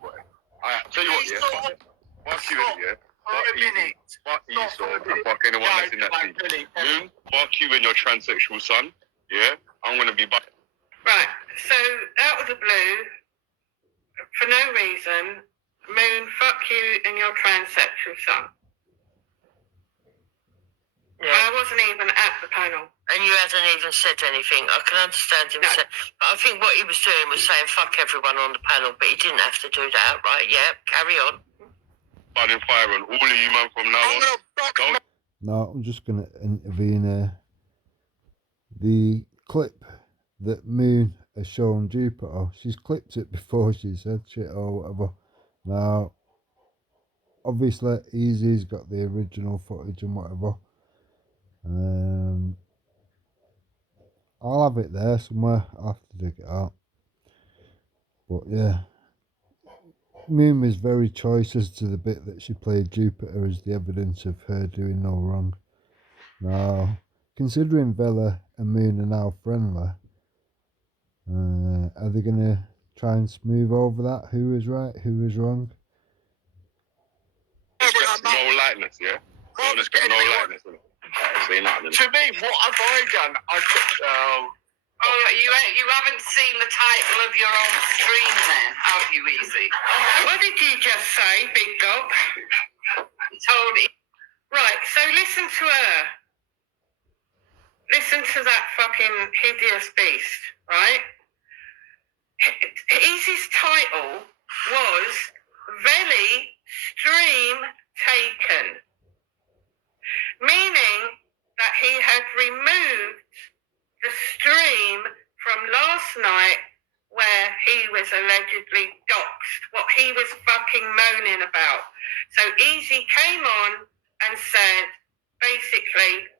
boy. Alright, tell you what, yeah. Fuck you, yeah. Fuck Esau and fuck anyone that's in that team. Moon, fuck you and your transsexual son. Yeah, I'm gonna be back. Right. So out of the blue, for no reason, Moon, fuck you and your transsexual son. Yeah. I wasn't even at the panel. And you hadn't even said anything. I can understand him saying, but I think what he was doing was saying fuck everyone on the panel, but he didn't have to do that, right? Yeah, carry on. Burning fire on all of you, man, from now on. No, I'm just going to intervene here. The clip that Moon has shown Jupiter, she's clipped it before she said shit or whatever. Now, obviously, Easy's got the original footage and whatever. I'll have it there somewhere. I'll have to dig it out. But yeah, Moon was very choice as to the bit that she played Jupiter as the evidence of her doing no wrong. Now, considering Vella and Moon are now friendly, are they going to try and smooth over that? Who was right, who was wrong? No lightness, yeah? No lightness, innit? To me, what have I done? You haven't seen the title of your own stream then, have you, Easy? What did you just say, big dog? Told it. Right, so listen to her. Listen to that fucking hideous beast, right? Easy's title was Velle Stream Taken. Meaning that he had removed the stream from last night where he was allegedly doxxed, what he was fucking moaning about. So Easy came on and said, basically,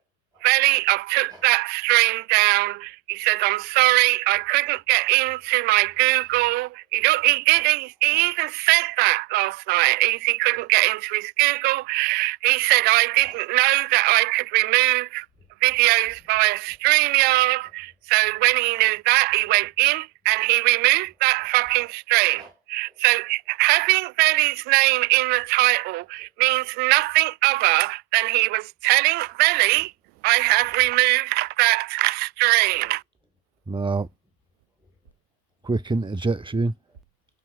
Velle, I've took that stream down. He said, I'm sorry, I couldn't get into my Google. He even said that last night. Easy couldn't get into his Google. He said, I didn't know that I could remove videos via StreamYard. So when he knew that, he went in and he removed that fucking stream. So having Velle's name in the title means nothing other than he was telling Velle, I have removed that stream. Now, quick interjection.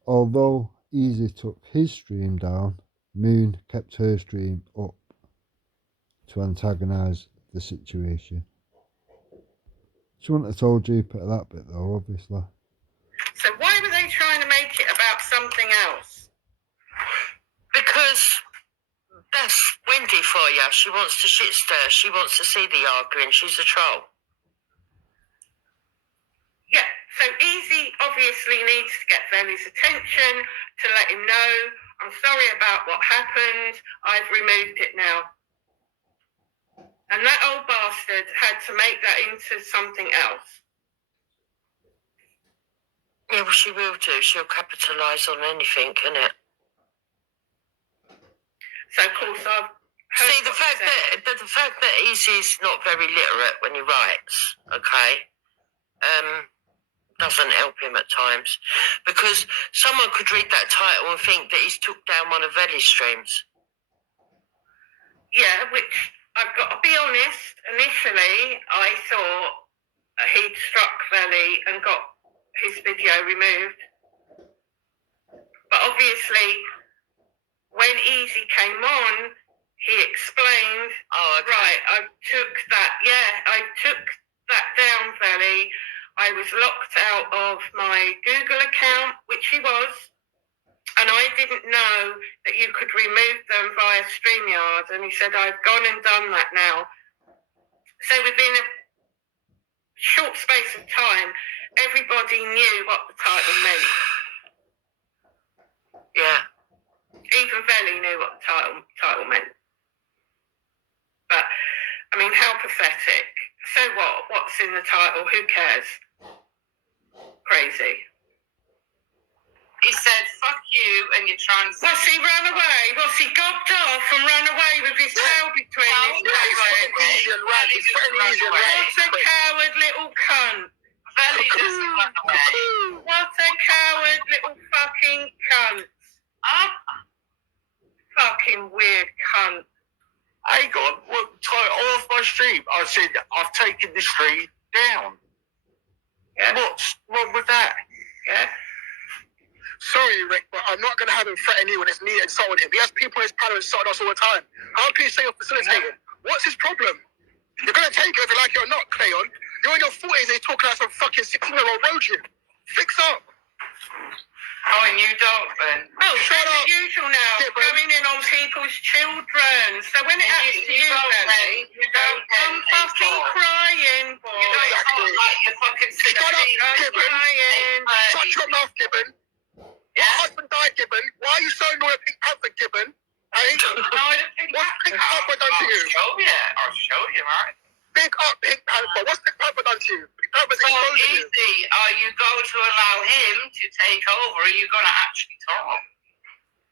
Although Easy took his stream down, Moon kept her stream up to antagonise the situation. She wouldn't have told Jupiter that bit though, obviously. So why were they trying to make it about something else? Because that's Wendy for you. She wants to shit stir. She wants to see the arguing. She's a troll. Yeah, so Easy obviously needs to get Velle's attention to let him know, I'm sorry about what happened, I've removed it now. And that old bastard had to make that into something else. Yeah, well, she will do. She'll capitalise on anything, innit? So, of course, I've heard see the fact that Easy's not very literate when he writes, okay, doesn't help him at times, because someone could read that title and think that he's took down one of Velle's streams. Yeah, which I've got to be honest. Initially, I thought he'd struck Velle and got his video removed, but obviously, when Easy came on, he explained, right, I took that down, Velle. I was locked out of my Google account, which he was, and I didn't know that you could remove them via StreamYard. And he said, I've gone and done that now. So within a short space of time, everybody knew what the title meant. Yeah. Even Velle knew what the title meant. But, I mean, how pathetic. So what? What's in the title? Who cares? Crazy. He said, fuck you and your trans... Was he ran away? Was he gobbed off and ran away with his tail between his legs? What a coward little cunt. Velle doesn't run away. What a coward little fuck stream. I said, I've taken the stream down. Yeah. What's wrong with that? Yeah. Sorry, Rick, but I'm not going to have him threaten you when it's me insulting him. He has people in his panel insulting us all the time. How can you say you're facilitating? What's his problem? You're going to take it whether you like it or not, Cleon. You're in your 40s and you're talking like some fucking 16-year-old road. Fix up. Oh, and you don't, Ben. Oh, Shut so up. the usual now, Yeah, but- going in on people's children. So when it happens to you, Benny, you don't come fucking crying, boy. You don't Exactly. talk like you're fucking Shut up, 16. Come Gibbon. crying. Shut your mouth, Gibbon. Yeah. My husband died, Gibbon. Why are you so annoyed at Pink Panther, Gibbon? Hey? What's Pink Panther done to you? I'll show you, right? Big up, Pink Panther. What's Pink Panther done to you? Pink Panther's So exposing you. easy. Are you going to allow him to take over? Or are you going to actually talk?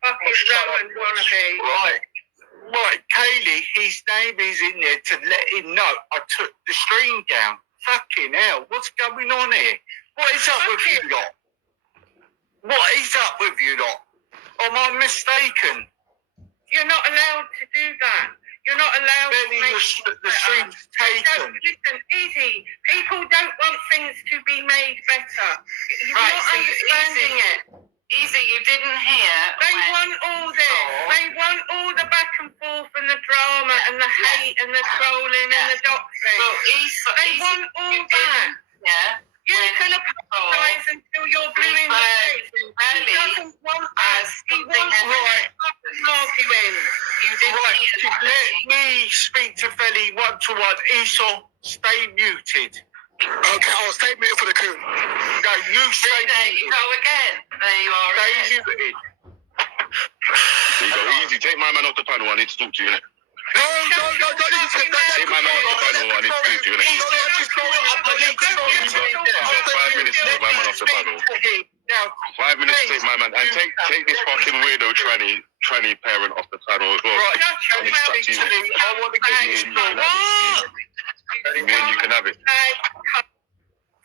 Fucking Roman wannabe. Right, Kaylee, his name is in there to let him know I took the stream down. Fucking hell, what's going on here? What is up with you lot? What is up with you lot? Am I mistaken? You're not allowed to do that. You're not allowed Benny, to make the stream's Don't, taken. listen, easy. People don't want things to be made better. You're Right, not so understanding easy. it. Easy, you didn't hear. They when- want all this. They want all the back and forth and the drama and the hate and the trolling and the doxing. So easy, They easy, want all you that. didn't, yeah. You when can he apologise until you're blue in the face. He doesn't want that. He wants fucking arguing. You didn't Right, hear let me speak to Felly one-to-one. Esau, stay muted. Okay, I'll stay muted for the coup. No, you stay There you muted. go again. There you are Stay again. muted. There you go. Easy. Take my man off the panel. I need to talk to you, innit? No, don't listen to that. Take my man off the panel. I need to speak to you, innit? He's not just going up the link. You got 5 minutes to take my man off the panel. Now, 5 minutes to take my man. And take this fucking weirdo tranny parent off the panel as well. right, I need to talk to you. I want to give you Me and you can have it.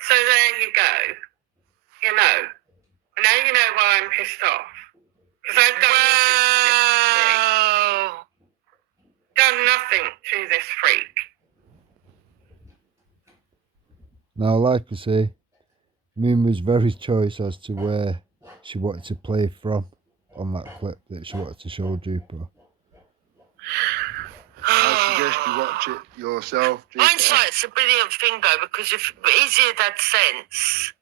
So there you go. You know. Now you know why I'm pissed off. Because I've done nothing to this freak. Now, like I say, Moon was very choice as to where she wanted to play from on that clip that she wanted to show Jupiter. I suggest you watch it yourself, Jupiter. Hindsight's a brilliant thing though, because if Easy had had sense,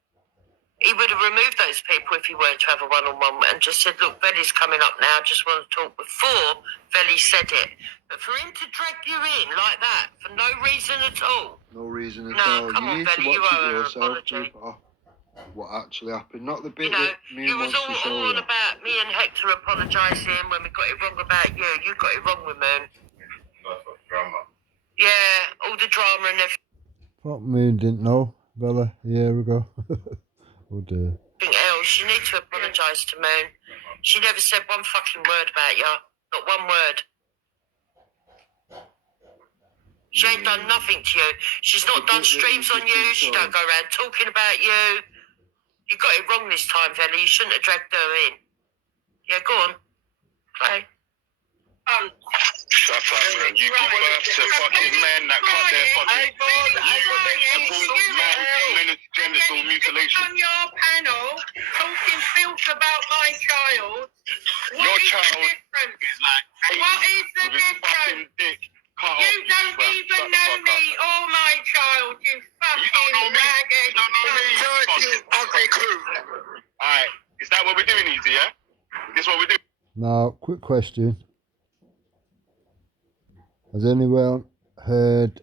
he would have removed those people if he weren't to have a one-on-one and just said, look, Velly's coming up now, I just want to talk before Velly said it. But for him to drag you in like that, for no reason at all. No reason at No, all. come You on, need Velly, to you watch owe it her an yourself, apology. Jupiter. What actually happened, not the bit You know, that it Moon was wants to all show on you. about me and Hector apologising when we got it wrong about you. You got it wrong with Moon. Yeah, all the drama and everything What Moon didn't know, Bella, a year ago. Oh dear. else. You need to apologise to Moon. She never said one fucking word about you. Not one word. She ain't done nothing to you. She's not done streams on you. She don't go around talking about you. You got it wrong this time, Velly. You shouldn't have dragged her in. Yeah, go on. Play. Shut up, man. You give birth to fucking men that cut their fucking... genital mutilation. On your panel, talking filth about my child. Your child difference? is like... What is the with his difference? fucking dick cut You off. don't Shut even the know fuck me up. or my child, you fucking know me. ragged. You don't know me. Dirty, ugly coup. Alright, is that what we're doing, Easy, yeah? Is this what we're doing? Now, quick question. Has anyone heard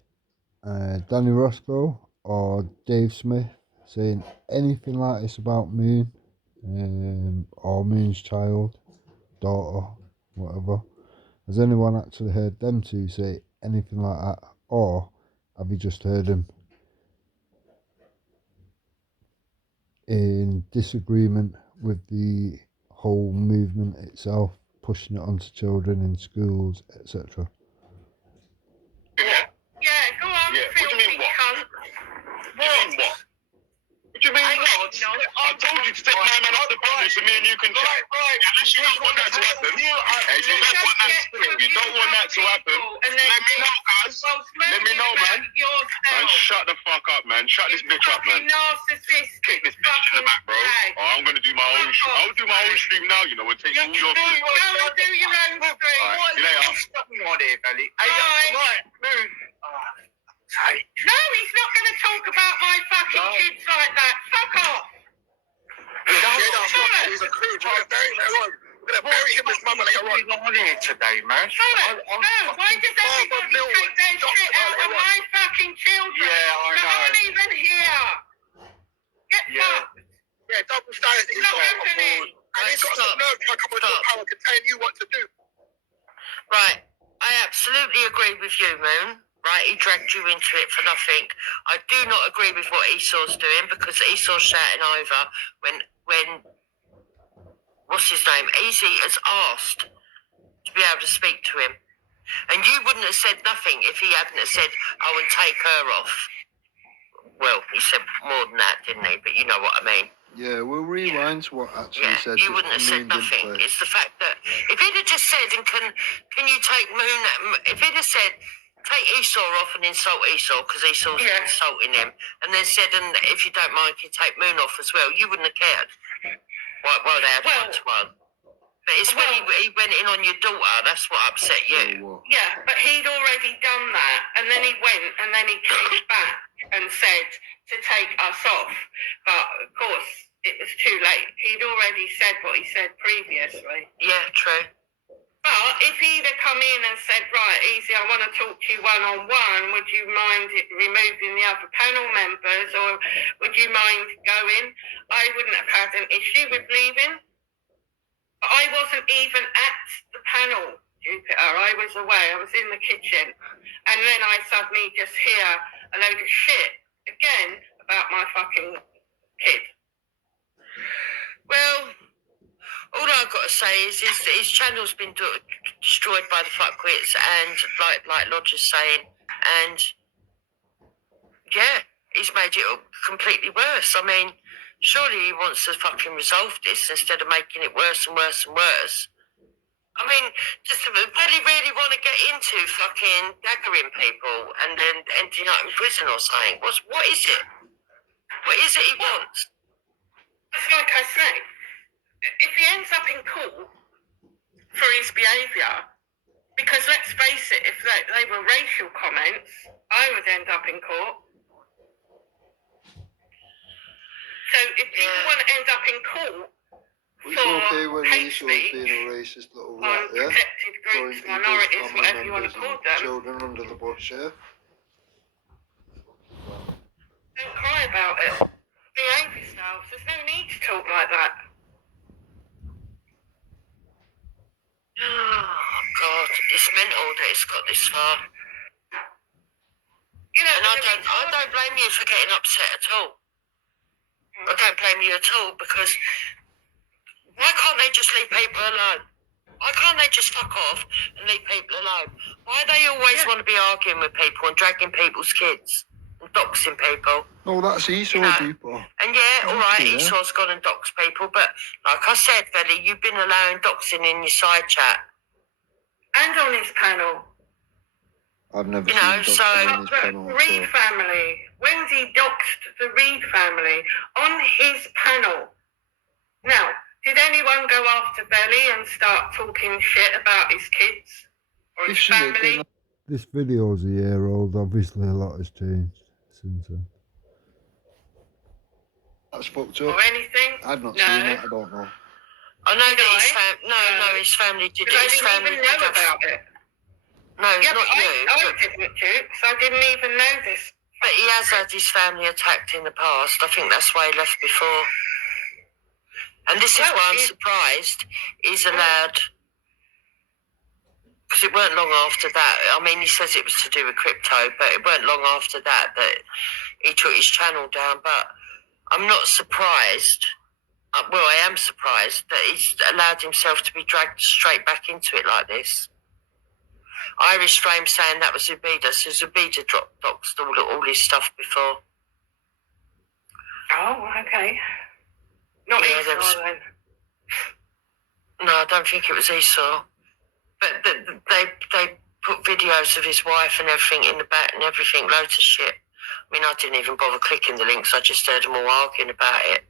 Danny Roscoe or Dave Smith saying anything like this about Moon or Moon's child, daughter, whatever? Has anyone actually heard them two say anything like that, or have you just heard them in disagreement with the whole movement itself, pushing it onto children in schools, etc.? Yeah, go on, Yeah, what do you mean, filthy what? cunt. What do you mean, what? What do you mean, what? No, I I told you to take my man off the panel so me and you can chat. Right. Unless you don't want that to happen. Hey, you don't want that to happen. Let me know, guys. Let me know, man. Man, shut the fuck up, man. Shut this bitch up, man. Narcissist. Kick this bitch in the back, bro. Oh, I'm gonna do my own stream. I'll do my own stream now, you know, and take all your food. Go and do your own stream. Alright, see you later. Stop me on here, Belly. Right, move. No, he's not going to talk about my fucking kids like that. Fuck off. He's a crew. We're going to bury him with mama later on. What's going on here today, man? No, why does everybody take their shit out of my fucking children? Yeah, I know. They're not even here. Get fucked. Yeah, double standards. It's not happening. And he's got some nerve to come into power and tell you what to do. Right, I absolutely agree with you, Moon. Right, he dragged you into it for nothing. I do not agree with what Esau's doing because Esau's shouting over when what's his name? Easy has asked to be able to speak to him. And you wouldn't have said nothing if he hadn't have said, oh, and take her off. Well, he said more than that, didn't he? But you know what I mean. Yeah, we'll rewind to what actually said. You wouldn't have said nothing. It's the fact that if he'd have just said, and can you take Moon? If he'd have said, take Esau off and insult Esau because Esau's insulting him, and then said, and if you don't mind, can you take Moon off as well? You wouldn't have cared. Well, they had one. But it's when he went in on your daughter, that's what upset you. Yeah, but he'd already done that, and then he went, and then he came back and said to take us off. But, of course, it was too late. He'd already said what he said previously. Yeah, true. But if he'd have come in and said, right, Easy, I want to talk to you one-on-one, would you mind removing the other panel members, or would you mind going? I wouldn't have had an issue with leaving. But I wasn't even at the panel, Jupiter. I was away. I was in the kitchen. And then I suddenly just hear a load of shit again about my fucking kid. Well, all I've got to say is his channel's been destroyed by the fuckwits, and like Lodger's saying, and yeah, he's made it completely worse. I mean, surely he wants to fucking resolve this instead of making it worse and worse and worse. I mean, just really want to get into fucking daggering people and then ending up in prison or something. What is it? What is it he wants? It's like I say, if he ends up in court for his behaviour, because let's face it, if they were racial comments, I would end up in court. So if people want to end up in court It's okay when hate Esau's speech being a racist little on rat, yeah? protected groups, Throwing minorities, people's whatever family you want to members call and them, children under the bus, yeah? don't cry about it. Behave yourselves. There's no need to talk like that. Oh God, it's mental that it's got this far. You know, And I don't blame you for getting upset at all. I don't blame you at all, because why can't they just leave people alone? Why can't they just fuck off and leave people alone? Why do they always want to be arguing with people and dragging people's kids and doxing people? No, that's Esau, people. And yeah, all right, Yeah. Esau's gone and doxed people, but like I said, Velly, you've been allowing doxing in your side chat. and on his panel. I've never You seen know, Dr. so- on his The panel. Reed family. When's he doxed the Reed family on his panel? Now, did anyone go after Belly and start talking shit about his kids or his family? This video's a year old, obviously a lot has changed since then. That's fucked up. Or anything? I've not No. seen that, I don't know. I know that his No. his family did it. Because I His didn't family even did know have- about it. No, Yeah, not but you. I didn't, Jukes. I didn't even know this. But he has had his family attacked in the past. I think that's why he left before. And this is Well, why I'm he- surprised he's allowed, because it weren't long after that. I mean, he says it was to do with crypto, but it weren't long after that he took his channel down. But I'm not surprised. Well, I am surprised that he's allowed himself to be dragged straight back into it like this. Irish Frame saying that was Zubida, so Zubida doxed all his stuff before. Oh, okay. Not Yeah, there Esau was- then. No, I don't think it was Esau. But they put videos of his wife and everything in the back and everything, loads of shit. I mean, I didn't even bother clicking the links. I just heard them all arguing about it.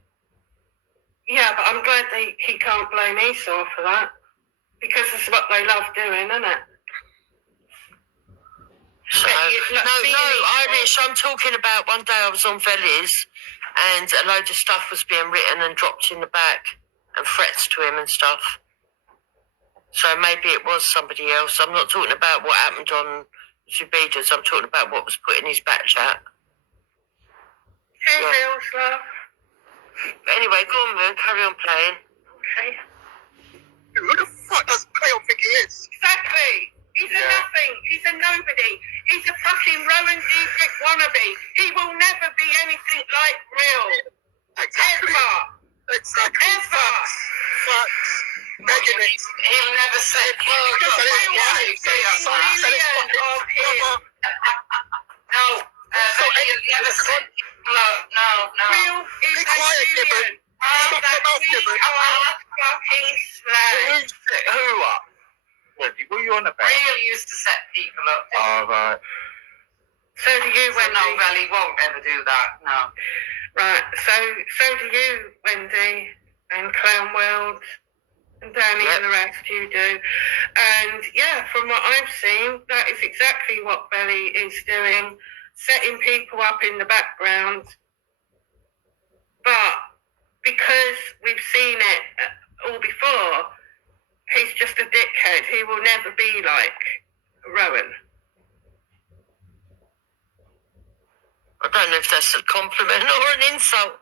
Yeah, but I'm glad he can't blame Esau for that. Because it's what they love doing, isn't it? So, Irish, I'm talking about one day I was on Vellies and a load of stuff was being written and dropped in the back and threats to him and stuff. So maybe it was somebody else. I'm not talking about what happened on Zubida's. I'm talking about what was put in his back chat. Who knows, love? But anyway, go on, Moon. Carry on playing. Okay. Who the fuck does Cleon think he is? Exactly. He's a nothing. He's a nobody. He's a fucking Rowan Dietrich wannabe. He will never be anything like real. Exactly. Ever. Exactly. Ever. Facts. Making it. He'll never say Because burger. it is why. Said it's brilliant of him. No, he'll never say no. Real is Be a quiet, billion. Gibbon. Shut That your mouth, we Gibbon. are fucking slaves. Who up? What are you on about? Real used to set people up. All right. So do you, So no, Wendy. Valley won't ever do that. No. Right, so do you, Wendy, and Clown World, and Danny and the rest, you do. And yeah, from what I've seen, that is exactly what Belly is doing, setting people up in the background. But because we've seen it all before, he's just a dickhead. He will never be like Rowan. I don't know if that's a compliment or an insult.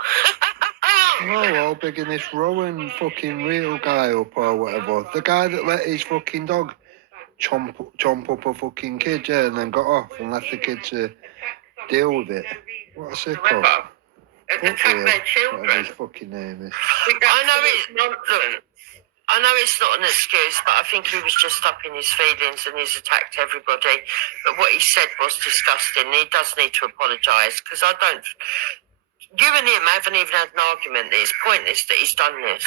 Oh, well, bigging this Rowan fucking real guy up or whatever. The guy that let his fucking dog chomp up a fucking kid, yeah, and then got off and left the kid to deal with it. What a sicko. Attack their Whatever children. his fucking name is. I know it. I know it's not an excuse, but I think he was just up in his feelings and he's attacked everybody. But what he said was disgusting. He does need to apologise because I don't. You and him haven't even had an argument. It's pointless that he's done this.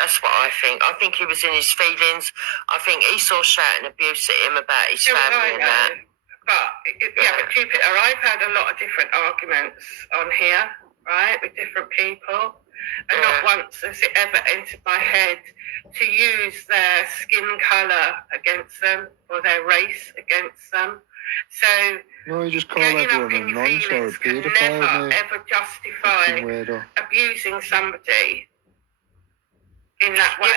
That's what I think. I think he was in his feelings. I think Esau shouting abuse at him about his family and that. But Jupiter, I've had a lot of different arguments on here, right, with different people. And not once has it ever entered my head to use their skin colour against them or their race against them. So No, you just call getting up everyone a in your nonce or a feelings can paedophile, never mate. ever justify Fucking weirdo. abusing somebody in that way.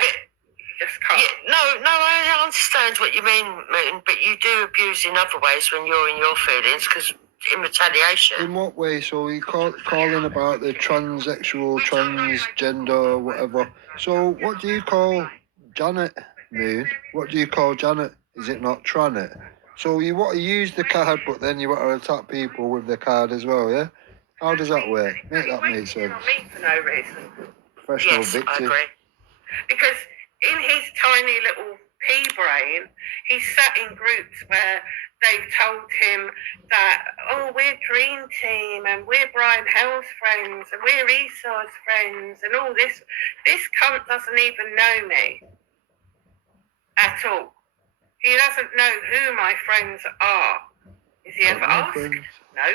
Just can't. Yeah, no, I understand what you mean, Moon, but you do abuse in other ways when you're in your feelings because in retaliation. In what way? So you calling about the transsexual, transgender, whatever. So what do you call Janet, Moon? What do you call Janet? Is it not Tranet? So you want to use the card, but then you want to attack people with the card as well, yeah? How does that work? Make that make sense. Me for no reason. Professional Yes, I victim. agree. Because in his tiny little pea brain, he's sat in groups where they've told him that, oh, we're Dream Team and we're Brian Hell's friends and we're Esau's friends and all this. This cunt doesn't even know me at all. He doesn't know who my friends are. Is he ever asked? No.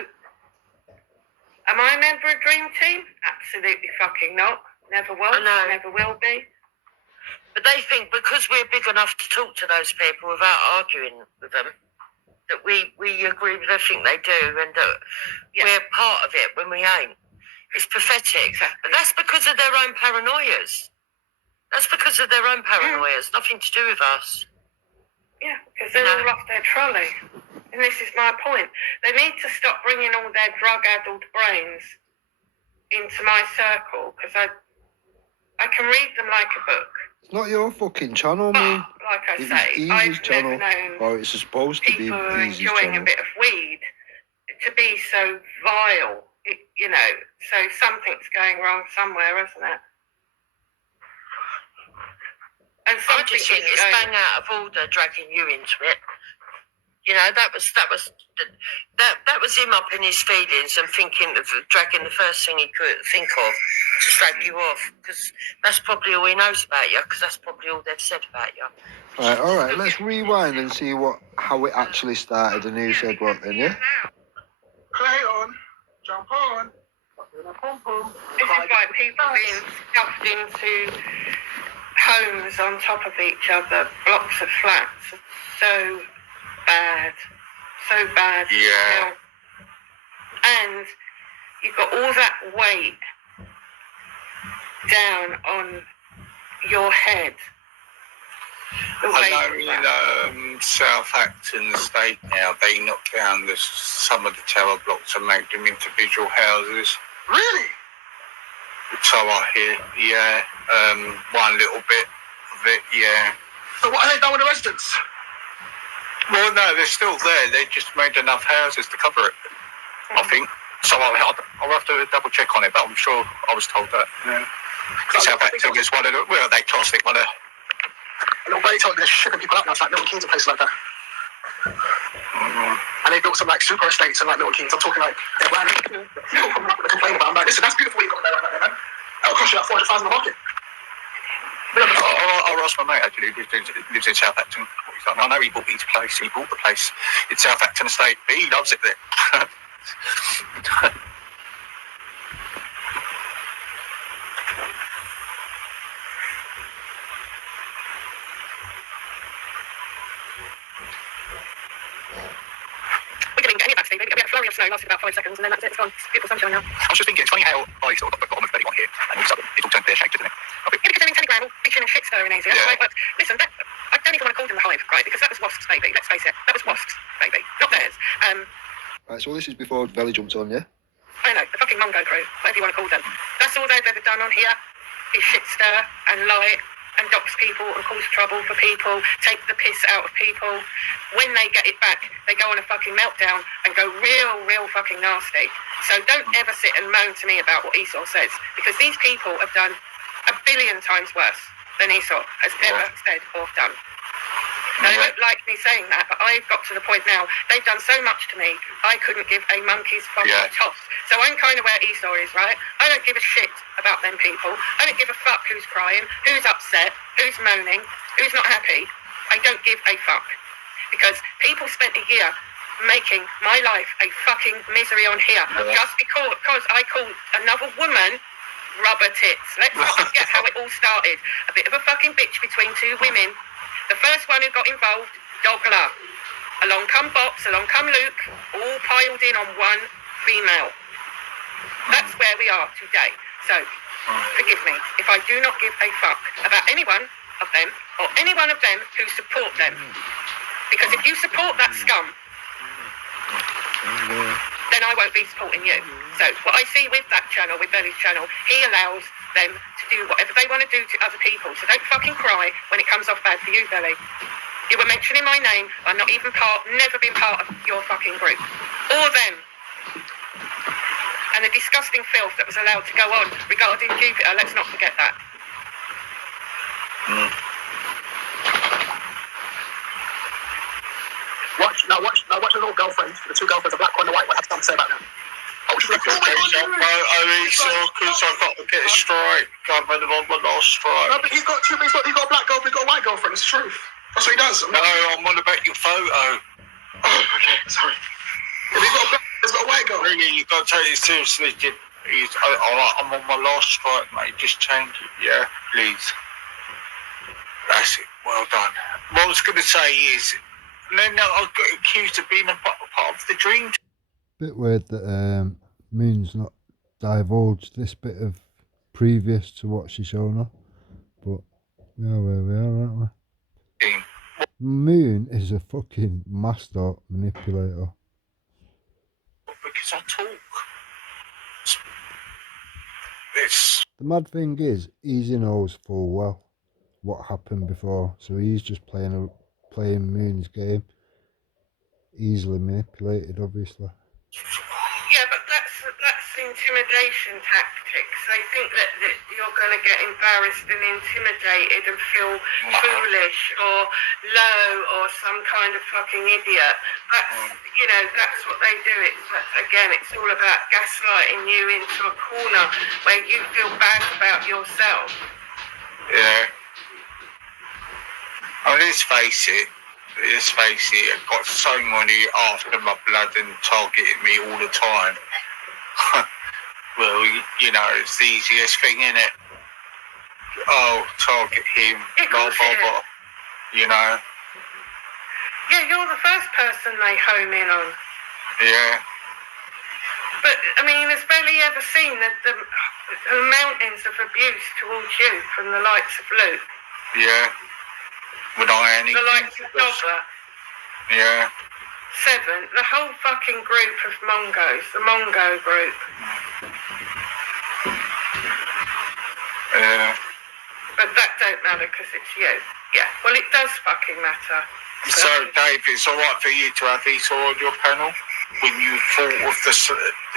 Am I a member of Dream Team? Absolutely fucking not. Never was, never will be. But they think because we're big enough to talk to those people without arguing with them, that we agree with everything they do and that we're part of it when we ain't. It's pathetic. Exactly. But that's because of their own paranoias. Nothing to do with us. Yeah, because they're all off their trolley. And this is my point. They need to stop bringing all their drug-addled brains into my circle because I can read them like a book. It's not your fucking channel, But, man. like I It say, was I've Easy's channel. never known Or it's supposed to be people who are Easy's enjoying channel. a bit of weed to be so vile, you know. So something's going wrong somewhere, isn't it? And I just think it's bang out of order dragging you into it. You know, that was him up in his feelings and thinking of dragging the first thing he could think of to slag you off, because that's probably all he knows about you, because that's probably all they've said about you. Right, all right, let's rewind and see how it actually started and who said what then, yeah? Play on, jump on. This is why people being stuffed into homes on top of each other, blocks of flats, so bad. So bad. Yeah. And you've got all that weight down on your head. I know in Southampton Estate now, they knock down some of the tower blocks and make them individual houses. Really? So I hear, yeah. One little bit of it, yeah. So what are they done with the residents? Well, no, they're still there. They just made enough houses to cover it, I think. So I'll have to double check on it, but I'm sure I was told that. Yeah. Southampton is one of the, well, they class it one of... Little Bay told me they're shipping people up now to like Milton Keynes and places like that. And they built some like super estates in like Milton Keynes. I'm talking like they're brand new. People coming up and complaining about it. I'm like, listen, that's beautiful what you got there right there, man. That'll cost you like 400,000 a market. I'll ask my mate actually who lives in Southampton. I know he bought his place. He bought the place in Southampton Estate, but he loves it there. We didn't get any backstage. We had a flurry of snow, lasted about 5 seconds, and then that's it. It's gone. It's beautiful sunshine now. I was just thinking, it's funny how I sort of got the bottom of belly one here, and all of a sudden it's all turned pear-shaped, isn't it? Yeah, because they're in Telegram, all bitching and shit stirring Asia. Yeah. But listen, I don't even want to call them the Hive, right? Because that was Wasps' baby. Let's face it, that was Wasps' baby, not theirs. Right, so this is before Velle jumped on, yeah? I know, the fucking Mongo crew, whatever you want to call them. That's all they've ever done on here is shit stir and lie and dox people and cause trouble for people, take the piss out of people. When they get it back, they go on a fucking meltdown and go real fucking nasty. So don't ever sit and moan to me about what Esau says, because these people have done a billion times worse than Esau has ever said or done. They don't like me saying that, but I've got to the point now, they've done so much to me, I couldn't give a monkey's fucking toss. So I'm kind of where Esau is, right? I don't give a shit about them people. I don't give a fuck who's crying, who's upset, who's moaning, who's not happy. I don't give a fuck. Because people spent a year making my life a fucking misery on here, just because I called another woman rubber tits. Let's not forget how it all started. A bit of a fucking bitch between two women. The first one who got involved, Dogler. Along come Bops, along come Luke, all piled in on one female. That's where we are today. So, forgive me if I do not give a fuck about any one of them or any one of them who support them. Because if you support that scum, then I won't be supporting you. So what I see with that channel, with Velle's channel, he allows them to do whatever they want to do to other people. So don't fucking cry when it comes off bad for you, Velle. You were mentioning my name. I'm not even never been part of your fucking group. Or them. And the disgusting filth that was allowed to go on regarding Jupiter, let's not forget that. Watch the little girlfriends, the two girlfriends, the black one and the white one, have something to say about them. Oh, she's like, Because I've got to get a strike. I'm on my last strike. no, but he's got a black girlfriend, he's got a white girlfriend, it's true. That's what he does. No, I'm on about your photo. Oh, okay, sorry. Yeah, he's got a white girl. Really, you've got to take it seriously, kid. I'm on my last strike, mate. Just change it, yeah? Please. That's it. Well done. What I was going to say is, then I got accused of being a part of the dream. Bit weird that Moon's not divulged this bit of previous to what she's shown her, but we are where we are, aren't we? Moon is a fucking master manipulator. Because I talk. The mad thing is, he knows full well what happened before, so he's just playing Moon's game. Easily manipulated, obviously. Yeah, but that's intimidation tactics. They think that you're going to get embarrassed and intimidated and feel foolish or low or some kind of fucking idiot. That's what they do. It's all about gaslighting you into a corner where you feel bad about yourself. Yeah. Oh, let's face it, I've got so many after my blood and targeting me all the time. Well, it's the easiest thing, isn't it? Oh, target him, blah, blah, blah. Yeah, you're the first person they home in on. Yeah. But, I mean, has Belly ever seen the mountains of abuse towards you from the likes of Luke? Yeah. Would I anything? The likes of Dogler? Yeah. 7, the whole fucking group of Mongos, the Mongo group. Yeah. But that don't matter because it's you. Yeah, well, it does fucking matter. So, Dave, it's all right for you to have Esau on your panel when you thought of the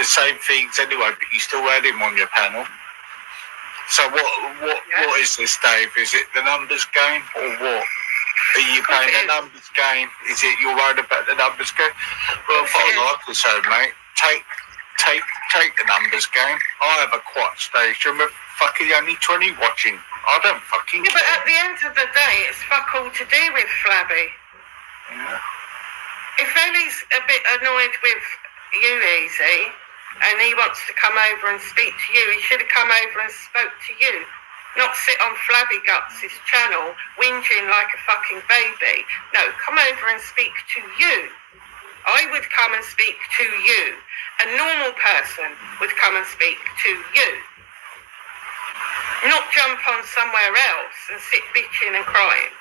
same things anyway, but you still had him on your panel. So what is this, Dave? Is it the numbers game or what? Are you playing the numbers game? Is it you're worried about the numbers game? Well, if I like to say, mate, take the numbers game. I have a quiet station with fucking only 20 watching. I don't fucking care. But at the end of the day, it's fuck all to do with Flabby. Yeah. If Ellie's a bit annoyed with you, Easy, and he wants to come over and speak to you, he should have come over and spoke to you. Not sit on Flabby Guts' channel, whinging like a fucking baby. No, come over and speak to you. I would come and speak to you. A normal person would come and speak to you. Not jump on somewhere else and sit bitching and crying.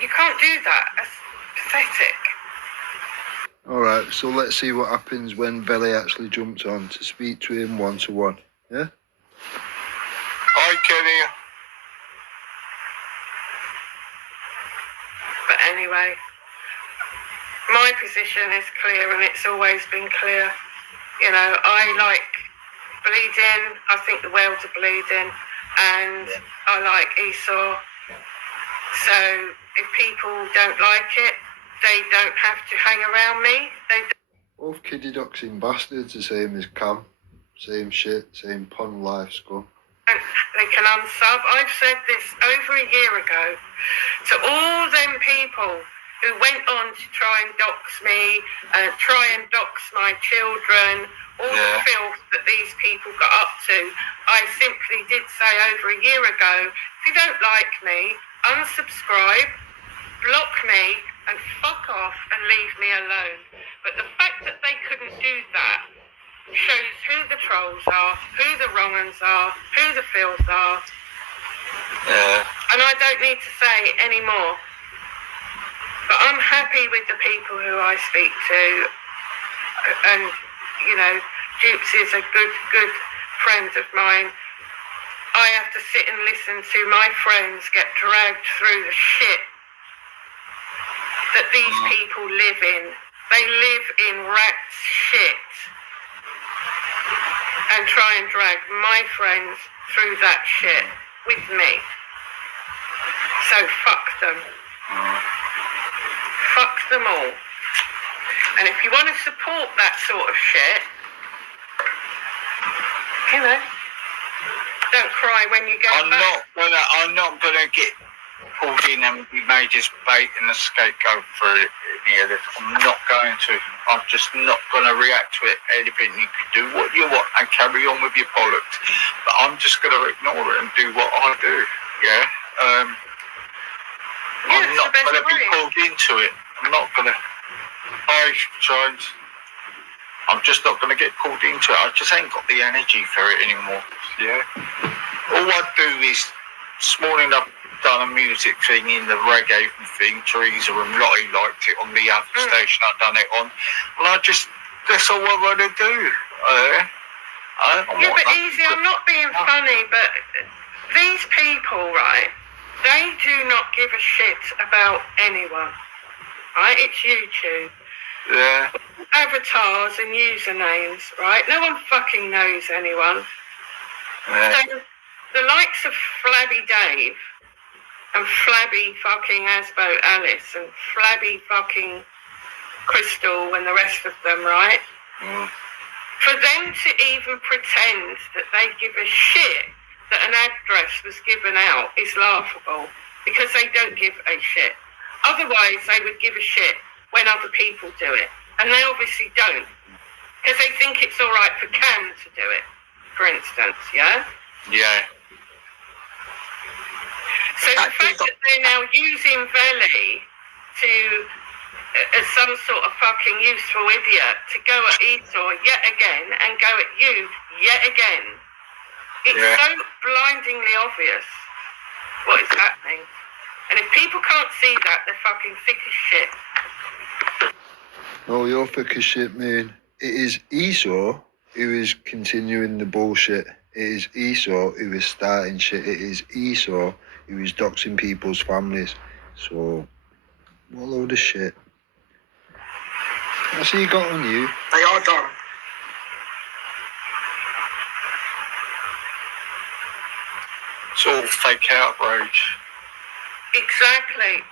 You can't do that. That's pathetic. Alright, so let's see what happens when Velle actually jumps on to speak to him one-to-one. Yeah? Hi, Kenny. But anyway, my position is clear and it's always been clear. I like bleeding. I think the world's are bleeding. And I like Esau. So if people don't like it, they don't have to hang around me. Both kiddie ducksing bastards, the same as Cam. Same shit, same pun life scum. They can unsub. I've said this over a year ago to all them people who went on to try and dox me, try and dox my children, all the filth that these people got up to. I simply did say over a year ago, if you don't like me, unsubscribe, block me, and fuck off and leave me alone. But the fact that they couldn't do that shows who the trolls are, who the wrong uns are, who the filth are. And I don't need to say any more. But I'm happy with the people who I speak to. And, Dupes is a good friend of mine. I have to sit and listen to my friends get dragged through the shit that these people live in. They live in rat's shit. And try and drag my friends through that shit with me. So fuck them. Fuck them all. And if you want to support that sort of shit, don't cry when you get back. I'm not gonna get pulled in and be made just bait and a scapegoat for any of this. I'm not going to. I'm just not going to react to it. Anything you could do what you want and carry on with your bollocks. But I'm just going to ignore it and do what I do. Yeah. I'm not going to be pulled into it. I'm not going to. I'm just not going to get pulled into it. I just ain't got the energy for it anymore. Yeah. All I do is this morning I've done a music thing in the reggae thing. Teresa and Lottie liked it on the other station I've done it on. And that's all I want to do. But Easy, I'm not being funny, but these people, right, they do not give a shit about anyone. Right? It's YouTube. Yeah. Avatars and usernames, right? No one fucking knows anyone. Yeah. So the likes of Flabby Dave and Flabby fucking Asbo Alice and Flabby fucking Crystal and the rest of them, right? Mm. For them to even pretend that they give a shit that an address was given out is laughable, because they don't give a shit. Otherwise, they would give a shit when other people do it. And they obviously don't, because they think it's all right for Cam to do it, for instance, yeah? Yeah. So the fact that they're now using velle to, as some sort of fucking useful idiot, to go at Esau yet again and go at you yet again, it's so blindingly obvious what is happening. And if people can't see that, they're fucking thick as shit. No, you're thick as shit, man. It is Esau who is continuing the bullshit. It is Esau who is starting shit. It is Esau who is doxing people's families. So, what a load of shit. I see you got on you. They are done. It's all fake outrage. Exactly.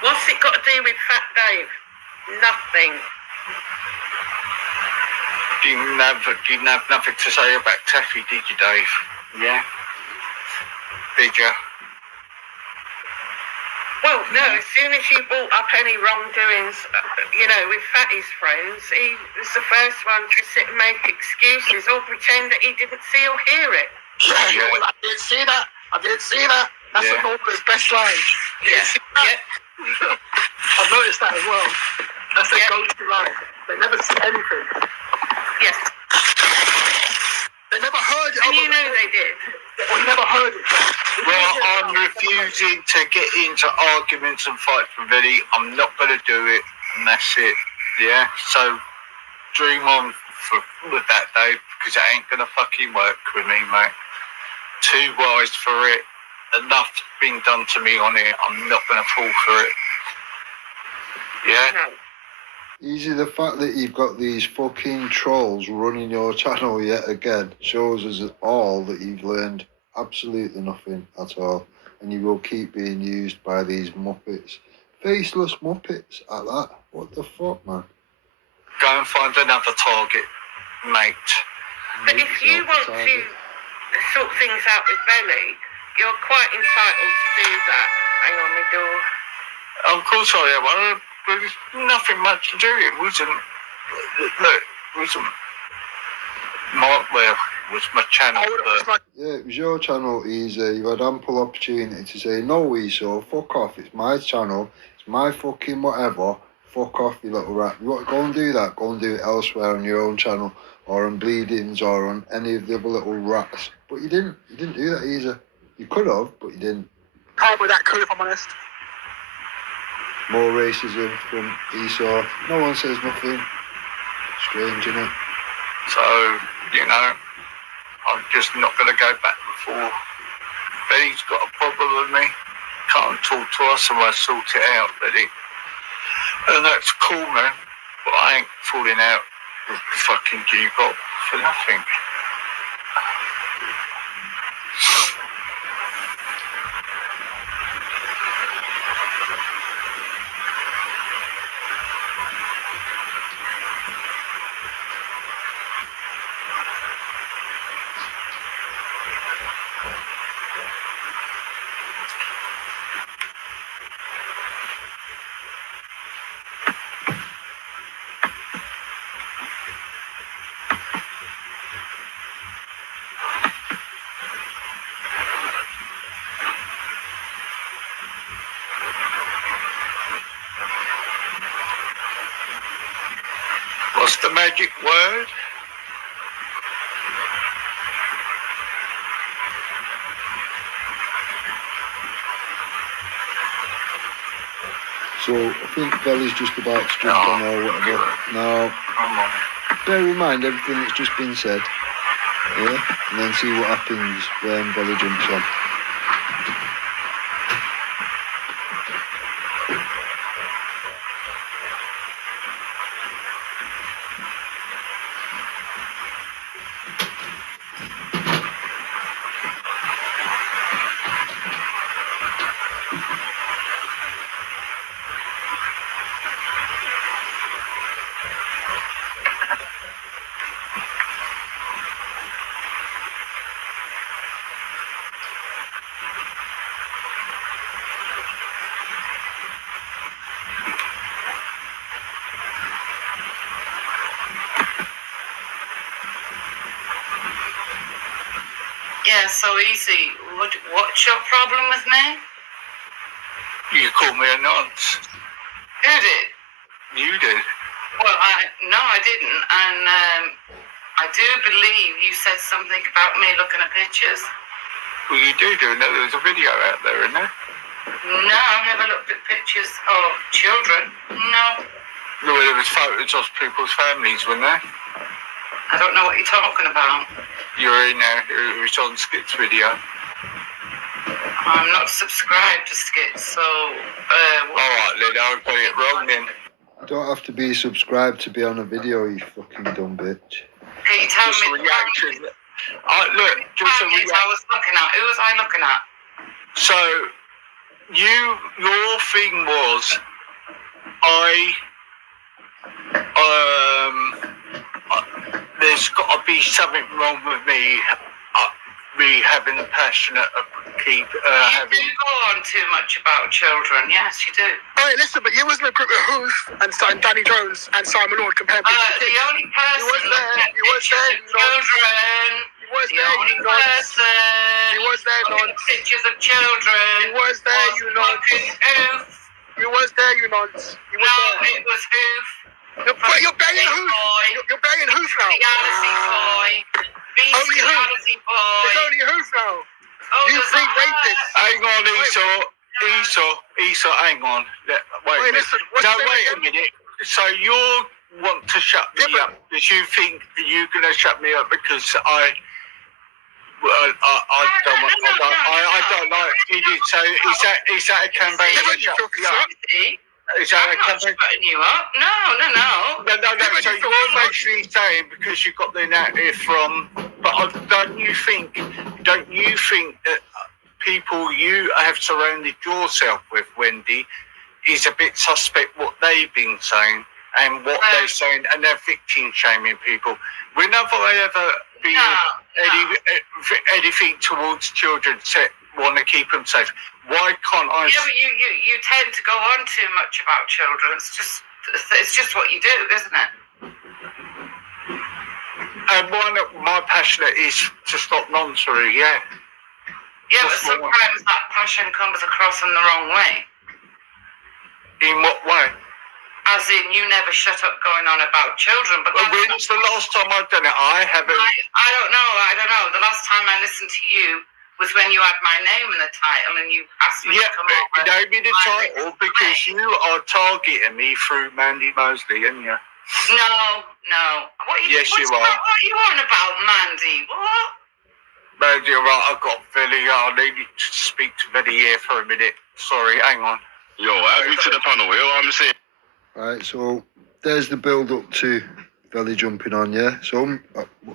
What's it got to do with Fat Dave? Nothing. Didn't have nothing to say about Taffy, did you, Dave? Yeah. Did you? Well, no, as soon as you brought up any wrongdoings, with Fatty's friends, he was the first one to sit and make excuses or pretend that he didn't see or hear it. Yeah. Well, I didn't see that. That's the Northern's best line. Yeah. I've noticed that as well. That's their go-to line. They never see anything. Yes. They never heard it. And you know they did. Or never heard it. Well, I'm refusing to get into arguments and fight for Vinny. I'm not going to do it, and that's it. Yeah? So, dream on with that, Dave, because it ain't going to fucking work with me, mate. Too wise for it. Enough's been done to me on it. I'm not going to fall for it. Yeah? No. Easy, the fact that you've got these fucking trolls running your channel yet again shows us all that you've learned absolutely nothing at all, and you will keep being used by these muppets. Faceless muppets at that. What the fuck, man? Go and find another target, mate. But if you want to sort things out with Belly, you're quite entitled to do that. Hang on, my door. Of course I am. There's nothing much to do. It wasn't. Look, it wasn't my channel. Yeah, it was your channel, Easy. You had ample opportunity to say, no, Esau, fuck off. It's my channel. It's my fucking whatever. Fuck off, you little rat. You want to go and do that? Go and do it elsewhere on your own channel, or on Bleedings, or on any of the other little rats. But you didn't. You didn't do that, Easy. You could have, but you didn't. Can't with that cool, if I'm honest. More racism from Esau. No one says nothing. Strange, innit? So, I'm just not going to go back and forth. Betty's got a problem with me. Can't talk to us unless I sort it out, Betty. And that's cool, man. But I ain't falling out with fucking G-Bop for nothing. What's the magic word? So, I think Belly's just about to jump on or whatever. Now, bear in mind everything that's just been said. Yeah? And then see what happens when Belly jumps on. Yeah, so easy. What's your problem with me? You called me a nonce. Who did? You did. Well, I didn't, and I do believe you said something about me looking at pictures. Well, you do know there's a video out there, isn't there? No, I've never looked at pictures of children. No, Well, there was photos of people's families, weren't there? I don't know what you're talking about. You're in there. It was on Skit's video. I'm not subscribed to Skits, so... All right, then I got it wrong then. Don't have to be subscribed to be on a video, you fucking dumb bitch. Can you tell Just a me... reaction. Look, just a reaction. I was looking at. Who was I looking at? So, your thing was, there's got to be something wrong with me having a passionate You do go on too much about children. Yes, you do. Hey, listen, but you was in a group with Hoof and Danny Jones and Simon Lord compared to The only person was there, looking at pictures of children. He was The there, only you nonce. person He was there, looking at nonce. pictures of children. He was there, you nonce. fucking Hoof. You was there, you nonce. You was No, there. it was Hoof. You're banging Hoof. You're banging Hoof now. Reality boy. Only Hoof. Reality boy. It's only Hoof now. Oh, You does big that rapist. Hang on, Esau, hang on. Wait a minute. Listen, what's No, the wait a name? minute. So you want to shut me Yeah, up because you think you're going to shut me up because I don't like you. So is that a campaign Yeah, to but you shut filthy me up? slut. Is that I'm a not campaign? shutting you up. No. No. So you're basically saying because you got the narrative from, but don't you think that people you have surrounded yourself with, Wendy, is a bit suspect what they've been saying and what they're saying, and they're victim shaming people. When have I ever been anything towards children to want to keep them safe? Why can't I? Yeah, but you tend to go on too much about children. It's just what you do, isn't it? And one of my passion is to stop nonsense. Yeah. Yeah, but sometimes that passion comes across in the wrong way. In what way? As in, you never shut up going on about children. But When's the last time I've done it? I haven't. I don't know. The last time I listened to you was when you had my name in the title and you asked me to come over. Yeah, gave me the title because you are targeting me through Mandy Mosley, aren't you? No. Yes, you are. What are you on about, Mandy? What? Mandy, all right, I've got Billy. I need you to speak to Billy here for a minute. Sorry, hang on. Yo, add me to the panel. You know what I'm saying? Right, so there's the build up to Velle jumping on, yeah? So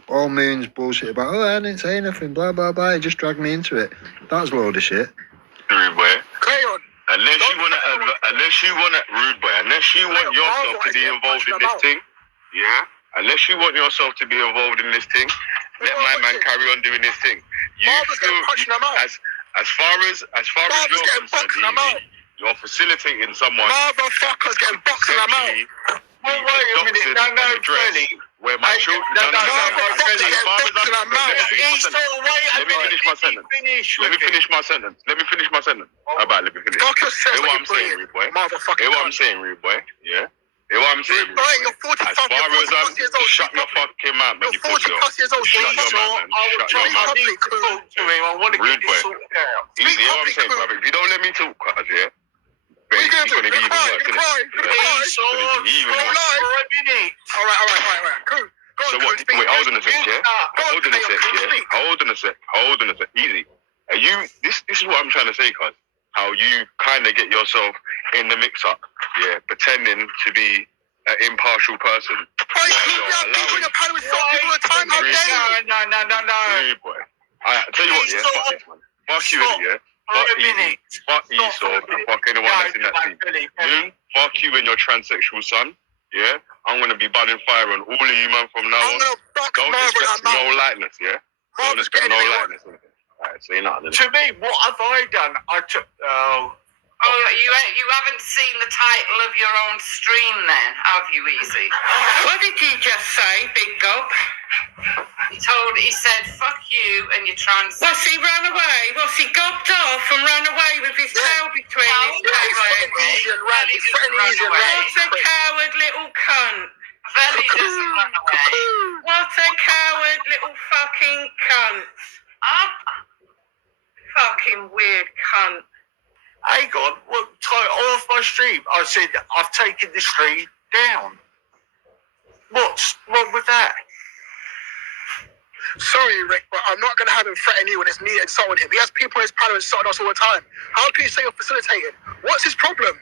all Moon's bullshit about, I didn't say anything, blah, blah, blah. He just dragged me into it. That's a load of shit. Rude boy. Crayon. Unless you want yourself to be involved in this thing, yeah? Unless you want yourself to be involved in this thing, let my man carry on doing this thing. As far as you're concerned, you're facilitating someone. Motherfuckers getting boxed in the mouth. Well, wait a minute. No, Billy. Where my children. Let me finish my sentence. Let me finish my sentence. About let me finish. Fuck yourself, Hear what I'm saying, rude boy. Motherfucker. Hear what I'm saying, rude boy. Yeah. Hear what I'm saying, rude boy. You're 45, As far as I'm, shut your fucking mouth, man. You You're 40 plus years old. Shut your mouth, man. Shut your mouth. I need to talk to him. I want to get this sorted out. Easy, hear what I'm saying, brother. If you don't let me talk, cuz, yeah. What are you It's going to do? gonna be even worse, You're innit? going to cry. Even Go worse. live. For a minute. All right. Cool. Go So on, what? Cool, speak. Wait, hold on a sec, yeah. Hold on a sec, Cool, yeah. speak. Hold on a sec. Easy. Are you? This is what I'm trying to say, cuz. How you kind of get yourself in the mix-up, yeah, pretending to be an impartial person. Why you people in your panel with so people all the time? How dare you? No. Rude boy. I tell you what, yeah. Fuck this, man. Fuck you, yeah. Fuck Esau and fuck anyone that's in that team. Moon, fuck you and your transsexual son. Yeah, I'm gonna be banning fire on all of you, man, from now I'm on. going to box Don't Marvin expect and no Matt. lightness, yeah. Don't Marvin's expect getting no me on. lightness. Alright, say nothing. To me, what have I done? I took. Oh, you haven't seen the title of your own stream then, have you, Easy? What did you just say, Big Gob? He said, fuck you and your trans. What's he run away? What's he gobbed off and run away with his tail between his Yeah, he's legs? fucking easy and ran. He's fucking easy and ran. What a coward little cunt. Velle doesn't run away. What a coward little fucking cunt. Fucking weird cunt. Hey, God, well, off my stream. I said, I've taken the stream down. What's wrong with that? Sorry, Rick, but I'm not going to have him threaten you when it's me insulting him. He has people in his panel insulting us all the time. How can you say you're facilitating? What's his problem?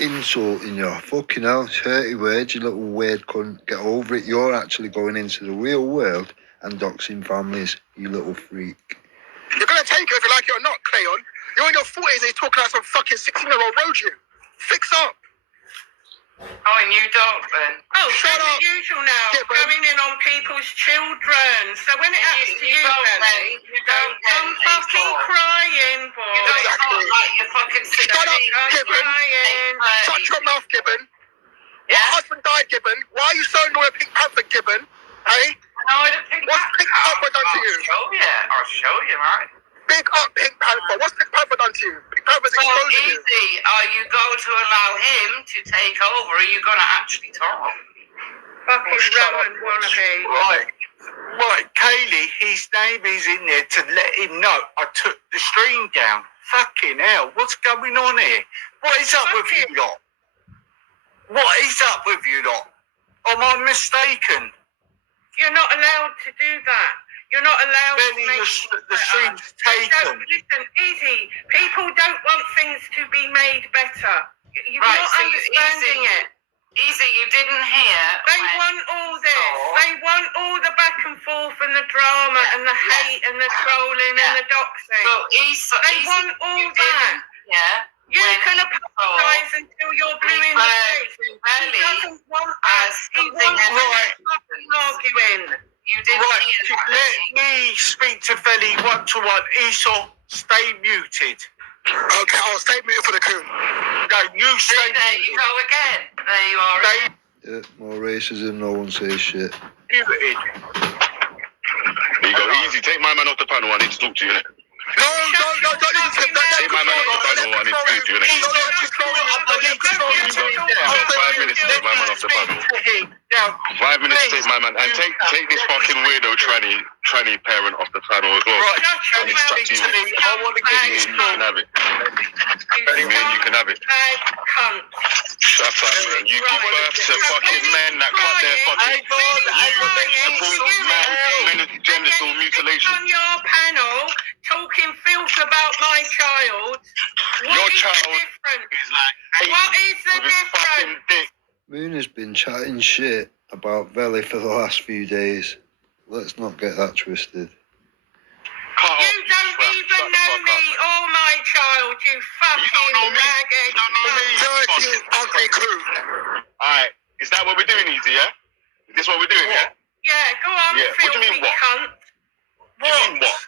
Insulting you. Fucking hell. It's hurty words, you little weird cunt. Get over it. You're actually going into the real world and doxing families, you little freak. You're going to take it if you like it or not, Cleon. You're in your 40s and he's talking like some fucking 16-year-old road you. Fix up. Oh, and you don't, Ben. Oh, Shut so up. the usual now, Yeah, but- going in on people's children. So when it happens to you, Velle, You don't come fucking crying, boy. You don't Exactly. talk like you're fucking 16. Shut up, Come Gibbon. crying. Shut your mouth, Gibbon. Yeah? Your husband died, Gibbon. Why are you so annoyed at Pink Panther, Gibbon? Hey? No, I don't think What's Pink Panther done to you? I'll show you, right? Big up, Pink Panther. What's Pink Panther done to you? Pink Panther's So exposing you. easy. Are you going to allow him to take over? Or are you going to actually talk? Fucking shut Rowan up. wannabe. Right, Kaylee, his name is in there to let him know I took the stream down. Fucking hell, what's going on here? What is up with you lot? What is up with you lot? Am I mistaken? You're not allowed to do that. You're not allowed to Benny, make the stream's taken. Listen, easy. People don't want things to be made better. You're Right, not so understanding easy. it. Easy, you didn't hear. They when want all this. saw- They want all the back and forth and the drama and the hate and the trolling and the doxing. So easy, They want all you that. didn't hear You when can he apologise until you're blue in the face. He doesn't want that. He wants fucking arguing. You didn't Right, hear that. let me speak to Velle one-to-one. Esau, stay muted. Okay, I'll stay muted for the coon. No, you stay There you muted. go again. There you are. Stay Yeah, more racism, no one says shit. muted. There you go. Easy. Take my man off the panel. I need to talk to you. Innit? No, don't listen to him. Take my man off the panel. I need to speak to you. Innit? He's not controlling you. I need control You got 5 minutes to take my man off the panel. Now, 5 minutes to take my man. And take this fucking weirdo tranny parent off the panel as well. right, And it's up to you. I want to get Me this and you can have it. Me and you can have it. Cunt. Shut up, man. You give birth to fucking men that cut their fucking... Men with genital mutilation. On your panel talking filth about my child. What Your is child the difference? is like What is the with his fucking difference? dick. Moon has been chatting shit about Velle for the last few days. Let's not get that twisted. Cut off, You don't twat. even Shut the know fuck me up. or my child, you fucking don't know me. ragged. You don't know me. Dirty, ugly coon. Alright, is that what we're doing, Easy, yeah? Is this what we're doing, yeah? Yeah, go on, Yeah, what do you filthy mean, what? cunt. What do you mean, what?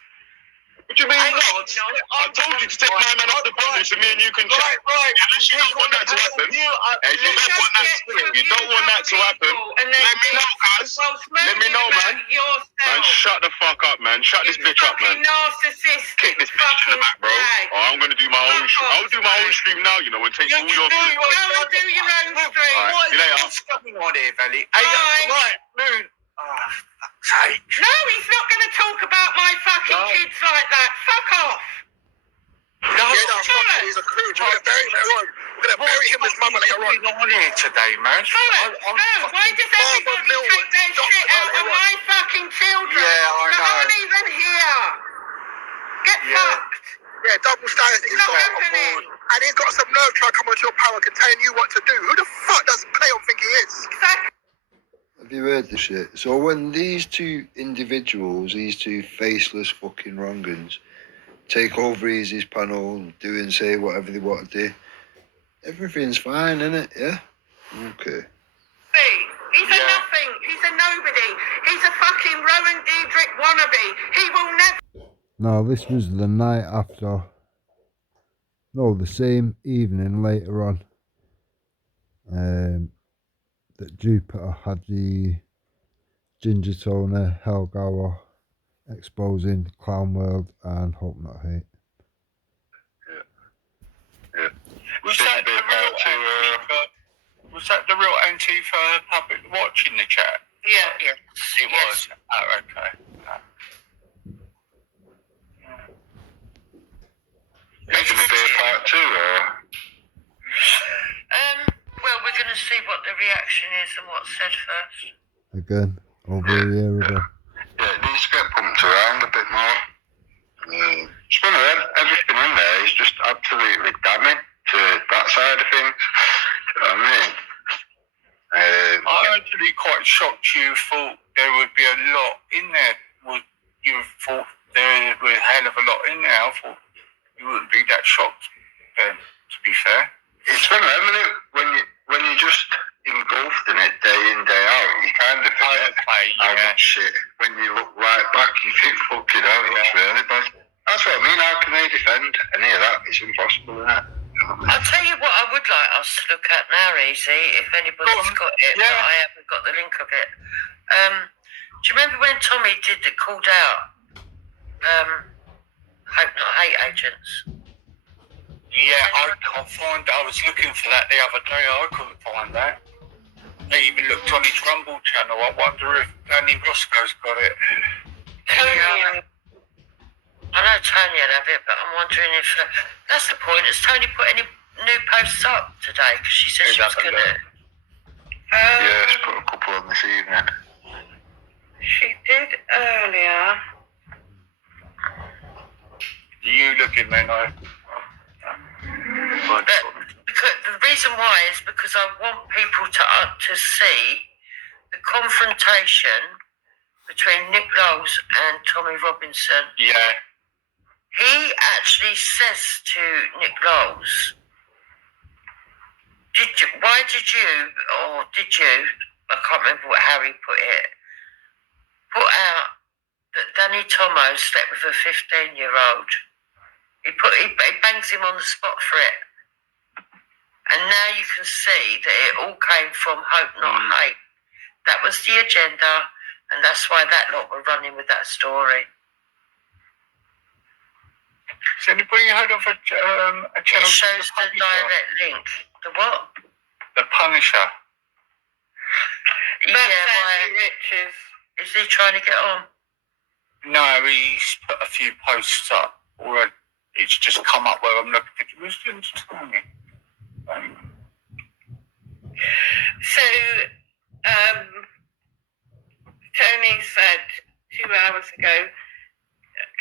What do you mean, Hang what? on. I told you to take my man off the panel so me and you can chat. right. Unless you don't want that to happen. If you don't want that, if you don't want that to happen, let me know, guys. Let me know, man. Man, shut the fuck up, man. Shut this bitch up, man. Narcissistic Kick this bitch in the back, bro. Or I'm gonna do my own. I'll do my own stream now, you know, and take all your views. Go and do your own stream. Alright, see you later. What's going on here, Velle? Hey, Bye. right, Moon. Oh, fuck's sake. No, he's not going to talk about my fucking kids like that. Fuck off. No, Yeah, no, fuck it, he's a coon. We're going to bury him later on. We're going to bury him with his mama later on. What's going on here today, man? No, why does everybody take their shit out on my fucking children? Yeah, I that know. aren't even here? Get Yeah. fucked. Yeah, double standards. It's not happening. And he's got some nerve trying to come onto your power and telling you what to do. Who the fuck does Cleon think he is? Exactly. Have you heard the shit? So when these two individuals, these two faceless fucking wrong'uns, take over Easy's panel, do and say whatever they want to do, everything's fine, innit? Yeah? Okay. See, he's a nothing. He's a nobody. He's a fucking Rowan Diedrich wannabe. He will never... Now this was the night after, no, the same evening later on, that Jupiter had the Ginger Tony, Hellgower, Exposing, Clown World, and Hope Not Hate. Yeah. Was that the real Antifa? Was that the real Antifa public watching the chat? Yeah. It was. Oh, okay. Is it going to be a part 2 or? Well, we're going to see what the reaction is and what's said first. Again, over a year ago. Yeah, it needs to get pumped around a bit more. It's one of them. Everything in there is just absolutely damning to that side of things. You know what I mean? I'm actually quite shocked you thought there would be a lot in there. You thought there was a hell of a lot in there. I thought you wouldn't be that shocked then, to be fair. It's one of them, isn't it? When you're just engulfed in it day in, day out, you kind of forget how much shit. When you look right back, you think, fucking hell, that's really bad. That's what I mean. How can they defend any of that? It's impossible, isn't it? I'll tell you what I would like us to look at now, Easy, if anybody's got it, but I haven't got the link of it. Do you remember when Tommy did the called out Hope Not Hate agents? Yeah, I can't find it. I was looking for that the other day. I couldn't find that. I even looked on his Rumble channel. I wonder if Danny Roscoe's got it. Tony, I know Tony would have it, but I'm wondering if that's the point. Has Tony put any new posts up today? Because she said she was going to. Yeah, she's put a couple on this evening. She did earlier. You looking, man? Because the reason why is because I want people to see the confrontation between Nick Knowles and Tommy Robinson. Yeah. He actually says to Nick Knowles, why did you, I can't remember how he put it, put out that Danny Tomo slept with a 15-year-old. He bangs him on the spot for it. And now you can see that it all came from Hope Not Hate. That was the agenda, and that's why that lot were running with that story. Has anybody heard of a channel? It shows the direct link. The what? The Punisher. Yeah, why? Riches. Is he trying to get on? No, he's put a few posts up already. It's just come up where I'm looking at. Who's doing Tony? So, Tony said 2 hours ago,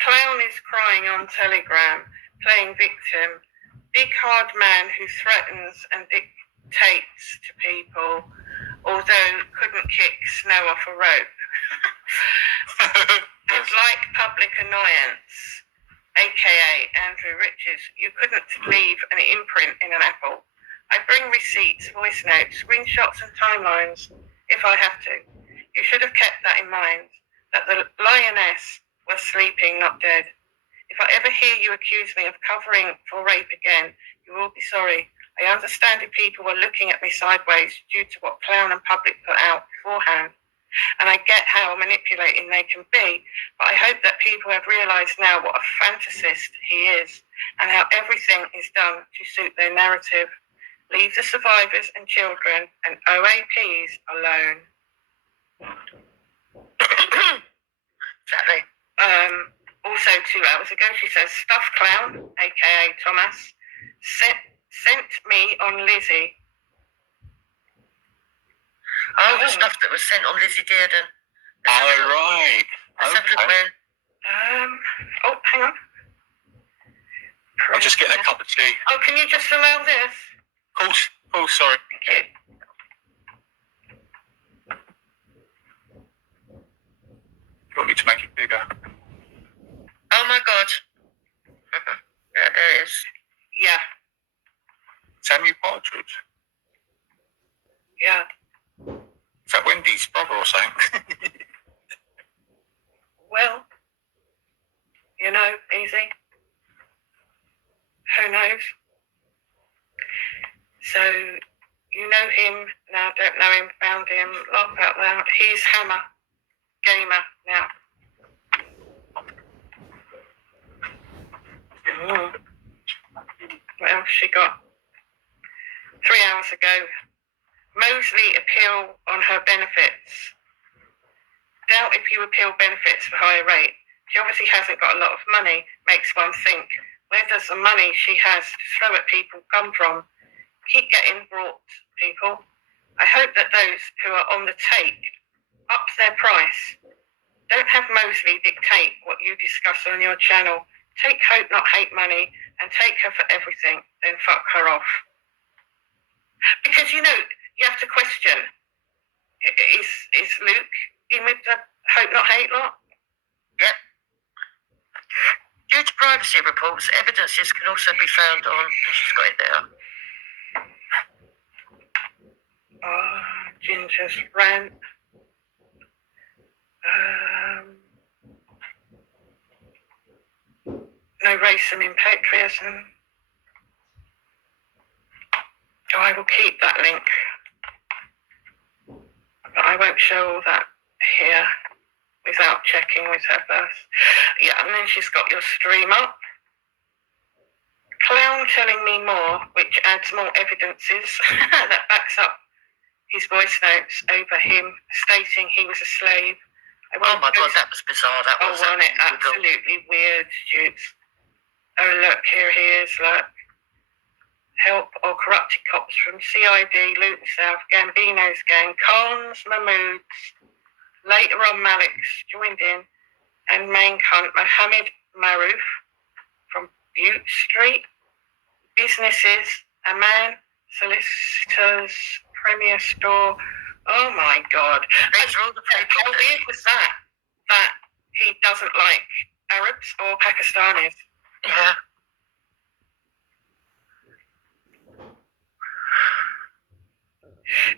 clown is crying on Telegram, playing victim, big hard man who threatens and dictates to people, although couldn't kick snow off a rope. And like public annoyance, aka Andrew Riches, you couldn't leave an imprint in an apple. I bring receipts, voice notes, screenshots and timelines if I have to. You should have kept that in mind, that the lioness was sleeping, not dead. If I ever hear you accuse me of covering for rape again, you will be sorry. I understand if people were looking at me sideways due to what Clown and public put out beforehand. And I get how manipulating they can be, but I hope that people have realised now what a fantasist he is and how everything is done to suit their narrative. Leave the survivors and children and OAPs alone. Exactly. Also 2 hours ago, she says, Stuff Clown, aka Thomas, sent me on Lizzie. Oh, the stuff that was sent on Lizzie Dearden. Oh, right. Let's have a look, man. Oh, hang on. I'm just getting a cup of tea. Oh, can you just allow this? Of course. Oh, sorry. Thank you. You want me to make it bigger? Oh my God. Yeah, there it is. Yeah. Samuel Partridge. Yeah. Is that Wendy's brother or something? Well, you know, easy. Who knows? So, you know him, now don't know him, found him, laugh out loud. He's Hammer. gamer now. What else she got? 3 hours ago, Mosley appeal on her benefits. Doubt if you appeal benefits for higher rate. She obviously hasn't got a lot of money. Makes one think, where does the money she has to throw at people come from? Keep getting brought, people. I hope that those who are on the take up their price. Don't have Mosley dictate what you discuss on your channel. Take hope, not hate money, and take her for everything, then fuck her off. Because, you have to question, is Luke in with the hope, not hate lot? Yep. Due to privacy reports, evidences can also be found on... She's got it there. Oh, Ginger's rant. No racism in patriotism. Oh, I will keep that link. But I won't show all that here without checking with her first. Yeah, and then she's got your stream up. Clown telling me more, which adds more evidences that backs up his voice notes over him stating he was a slave. Oh my God, that was bizarre. That was wasn't it? Absolutely weird, Jukes. Oh, look, here he is, look. Help or corrupted cops from CID, Luton South, Gambino's gang, Khan's, Mahmood's. Later on, Malik's joined in, and main cunt Mohammed Maroof from Butte Street. Businesses, a man, solicitors, Premier Store. Oh my God. How weird was that? That he doesn't like Arabs or Pakistanis. Yeah.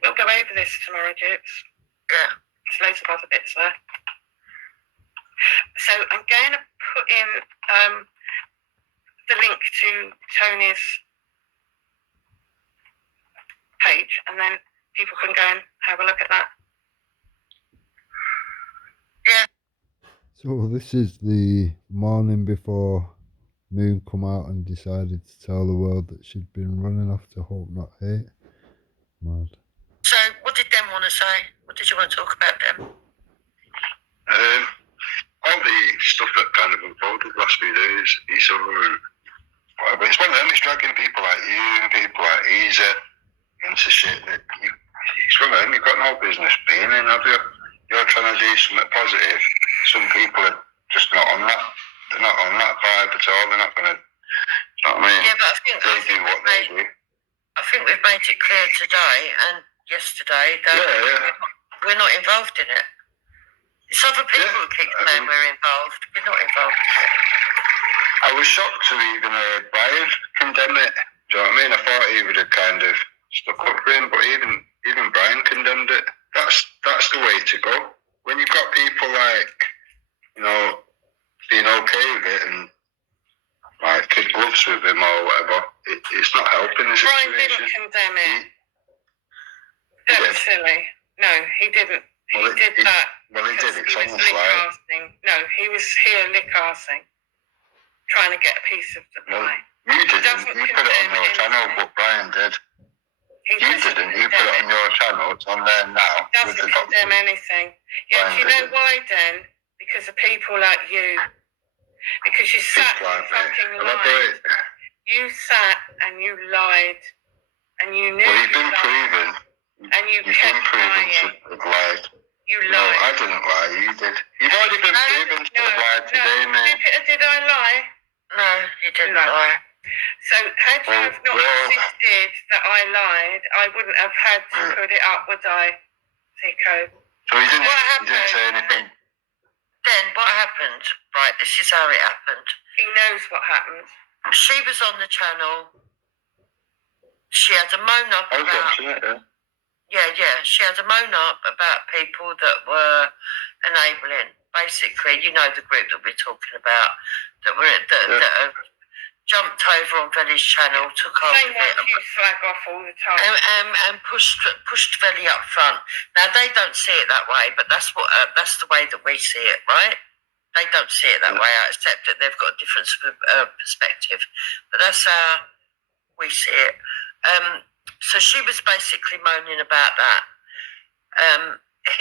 We'll go over this tomorrow, Jukes. Yeah. There's loads of other bits there. So I'm going to put in the link to Tony's page, and then people can go and have a look at that. Yeah. So this is the morning before Moon come out and decided to tell the world that she'd been running off to Hope Not Hate. Mad. So, what did Dem want to say? What did you want to talk about, Dem? All the stuff that kind of unfolded the last few days, it's whatever. It's one of them, it's dragging people like you and people like Easy into shit that it's one of them, you've got no business being in, have you? You're trying to do something positive. Some people are just not on that. They're not on that vibe at all. They're not going to, you know what I mean? Yeah, but I think we've made it clear today and yesterday that we're not involved in it. It's other people who keep saying we're involved. We're not involved in it. I was shocked to even Brian condemn it. Do you know what I mean? I thought he would have kind of stuck up for him, but even Brian condemned it. That's the way to go. When you've got people like, being okay with it and like kid gloves with him or whatever, it's not helping the situation. Brian didn't condemn it. That was silly. No, he didn't. He did that. Well, he did. It's he on was the slide. No, he was here lick-arsing, trying to get a piece of the pie. You didn't. You put it on your channel, but Brian did. You didn't. You put it on your channel. It's on there now. He doesn't condemn anything. Yeah, do you know why, then? Because of people like you. Because you sat and fucking lied. You sat and you lied. And you knew you've been proven. And you've been proven to have lied. You lied. No, I didn't lie. You did. You've already been proven to have lied today, mate. Did I lie? No, you didn't lie. So had you have not insisted that I lied, I wouldn't have had to put it up, would I, Zico? So you didn't say anything? Then what happened? Right, this is how it happened. He knows what happened. She was on the channel. She had a moan up I was about... watching it, yeah. Yeah. She had a moan up about people that were enabling. Basically, you know the group that we're talking about, that are jumped over on Velly's channel, took hold Same of it, ones you slag off all the time. and pushed Velly up front. Now they don't see it that way, but that's the way that we see it, right? They don't see it that way. I accept that they've got a different perspective, but that's how we see it. So she was basically moaning about that.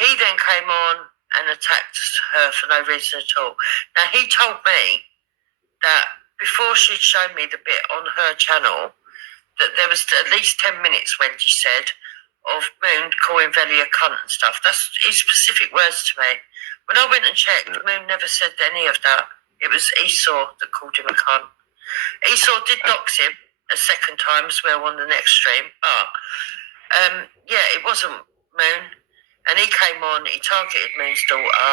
He then came on and attacked her for no reason at all. Now he told me that before she'd shown me the bit on her channel, that there was at least 10 minutes, Wendy said, of Moon calling Velly a cunt and stuff. That's his specific words to me. When I went and checked, Moon never said any of that. It was Esau that called him a cunt. Esau did dox him a second time as well on the next stream, but yeah, it wasn't Moon. And he came on, he targeted Moon's daughter.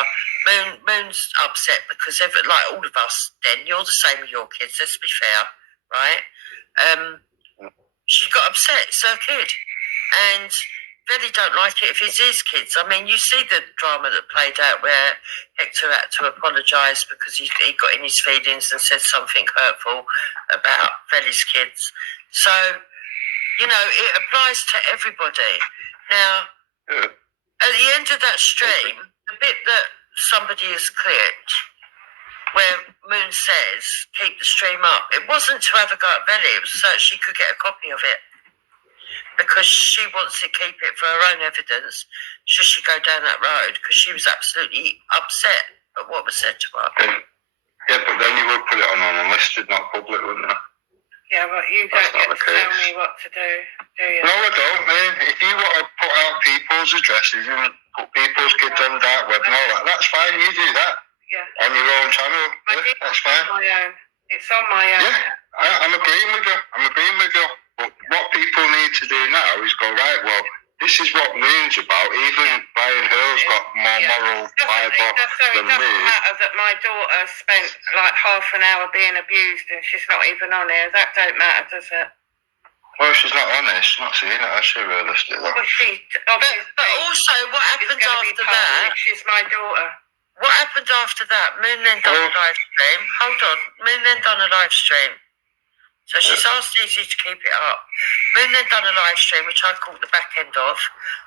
Moon's upset because, like all of us, then you're the same with your kids, let's be fair, right? She got upset, it's her kid. And Velly don't like it if it's his kids. I mean, you see the drama that played out where Hector had to apologise because he got in his feelings and said something hurtful about Velly's kids. So, you know, it applies to everybody. Now, at the end of that stream, the bit that somebody has clipped, where Moon says, keep the stream up, it wasn't to have a go at Velly, it was so she could get a copy of it. Because she wants to keep it for her own evidence, should she go down that road, because she was absolutely upset at what was said to her. Yeah, but then you would put it on unlisted, not public, wouldn't you? Yeah, but you don't get to tell me what to do you? No, I don't, man. If you want to put out people's addresses and put people's kids on dark web and all that, that's fine, you do that. Yeah. On your own channel, that's fine. It's on my own. Yeah, I'm agreeing with you. But what people need to do now is go, right, well, this is what Moon's about. Even Brian Hill's got more moral fibre than me. It doesn't matter that my daughter spent like half an hour being abused and she's not even on here. That don't matter, does it? Well, she's not honest. She's not seeing it, has she, realistically? Well, but also, what happened after that? She's my daughter. What happened after that? Moon then done a live stream. Hold on. Moon then done a live stream. So she's asked Easy to keep it up. Moon then done a live stream, which I caught the back end of.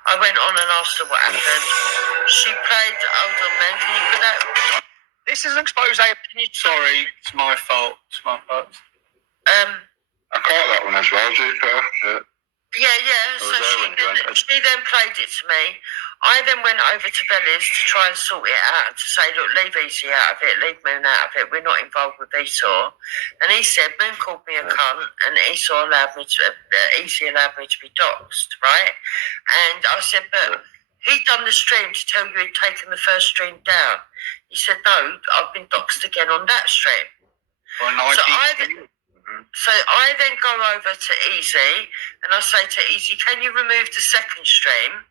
I went on and asked her what happened. She played, hold on, man, can you put that? This is an expose. Sorry, it's my fault. I caught that one as well, Jupiter. Yeah. So she then played it to me. I then went over to Velly's to try and sort it out, to say, look, leave Easy out of it, leave Moon out of it, we're not involved with Esau. And he said, Moon called me a cunt, and Easy allowed me to be doxxed, right? And I said, but he'd done the stream to tell you he'd taken the first stream down. He said, no, I've been doxxed again on that stream. So I then go over to Easy, and I say to Easy, can you remove the second stream?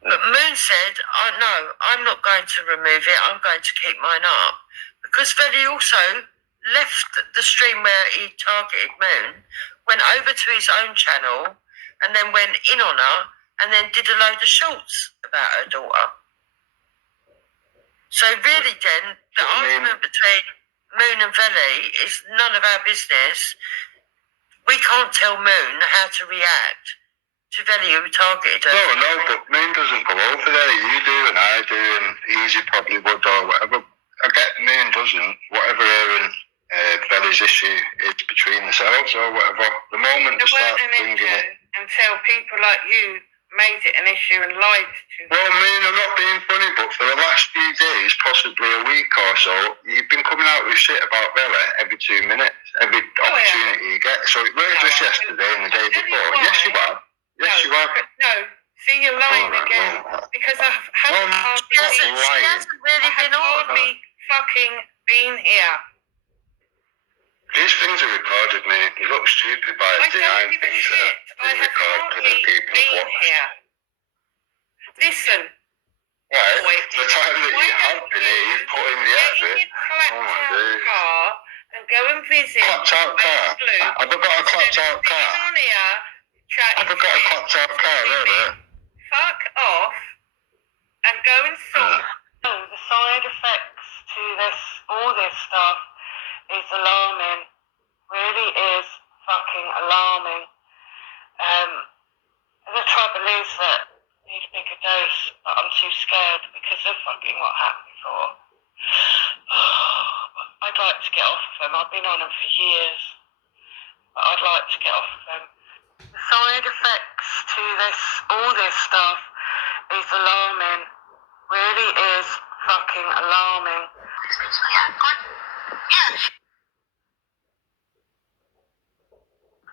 But Moon said, no, I'm not going to remove it, I'm going to keep mine up. Because Velly also left the stream where he targeted Moon, went over to his own channel, and then went in on her, and then did a load of shorts about her daughter. So really then, the argument between Moon and Velly is none of our business. We can't tell Moon how to react to Velly who targeted her. No, but Moon doesn't go over there. You do and I do, and Easy probably would or whatever. I get Moon doesn't. Whatever her and Velly's issue is between themselves or whatever. The moment they start bringing it... Until people like you made it an issue and lied to them. Well, Moon, I'm not being funny, but for the last few days, possibly a week or so, you've been coming out with shit about Velly every 2 minutes, every opportunity you get. So it weren't just yesterday and the day before. Yes, you have. Yes, you have. No, see, you're lying again. Because I haven't hardly fucking been here. These things are recorded, mate. You look stupid by denying things that are recorded and people watch. Here. Listen. Right, the time that you have been here, you put in the effort. Oh my days. Car and go and visit. Clapped out car? Have I got a clapped out car? Have I got a clapped out car, really? Fuck off and go and sort the side effects to all this stuff is alarming. Really is fucking alarming. The trouble is that I need a bigger dose, but I'm too scared because of fucking what happened before. I'd like to get off of them. I've been on them for years, but I'd like to get off of them. The side effects to all this stuff is alarming. Really is fucking alarming.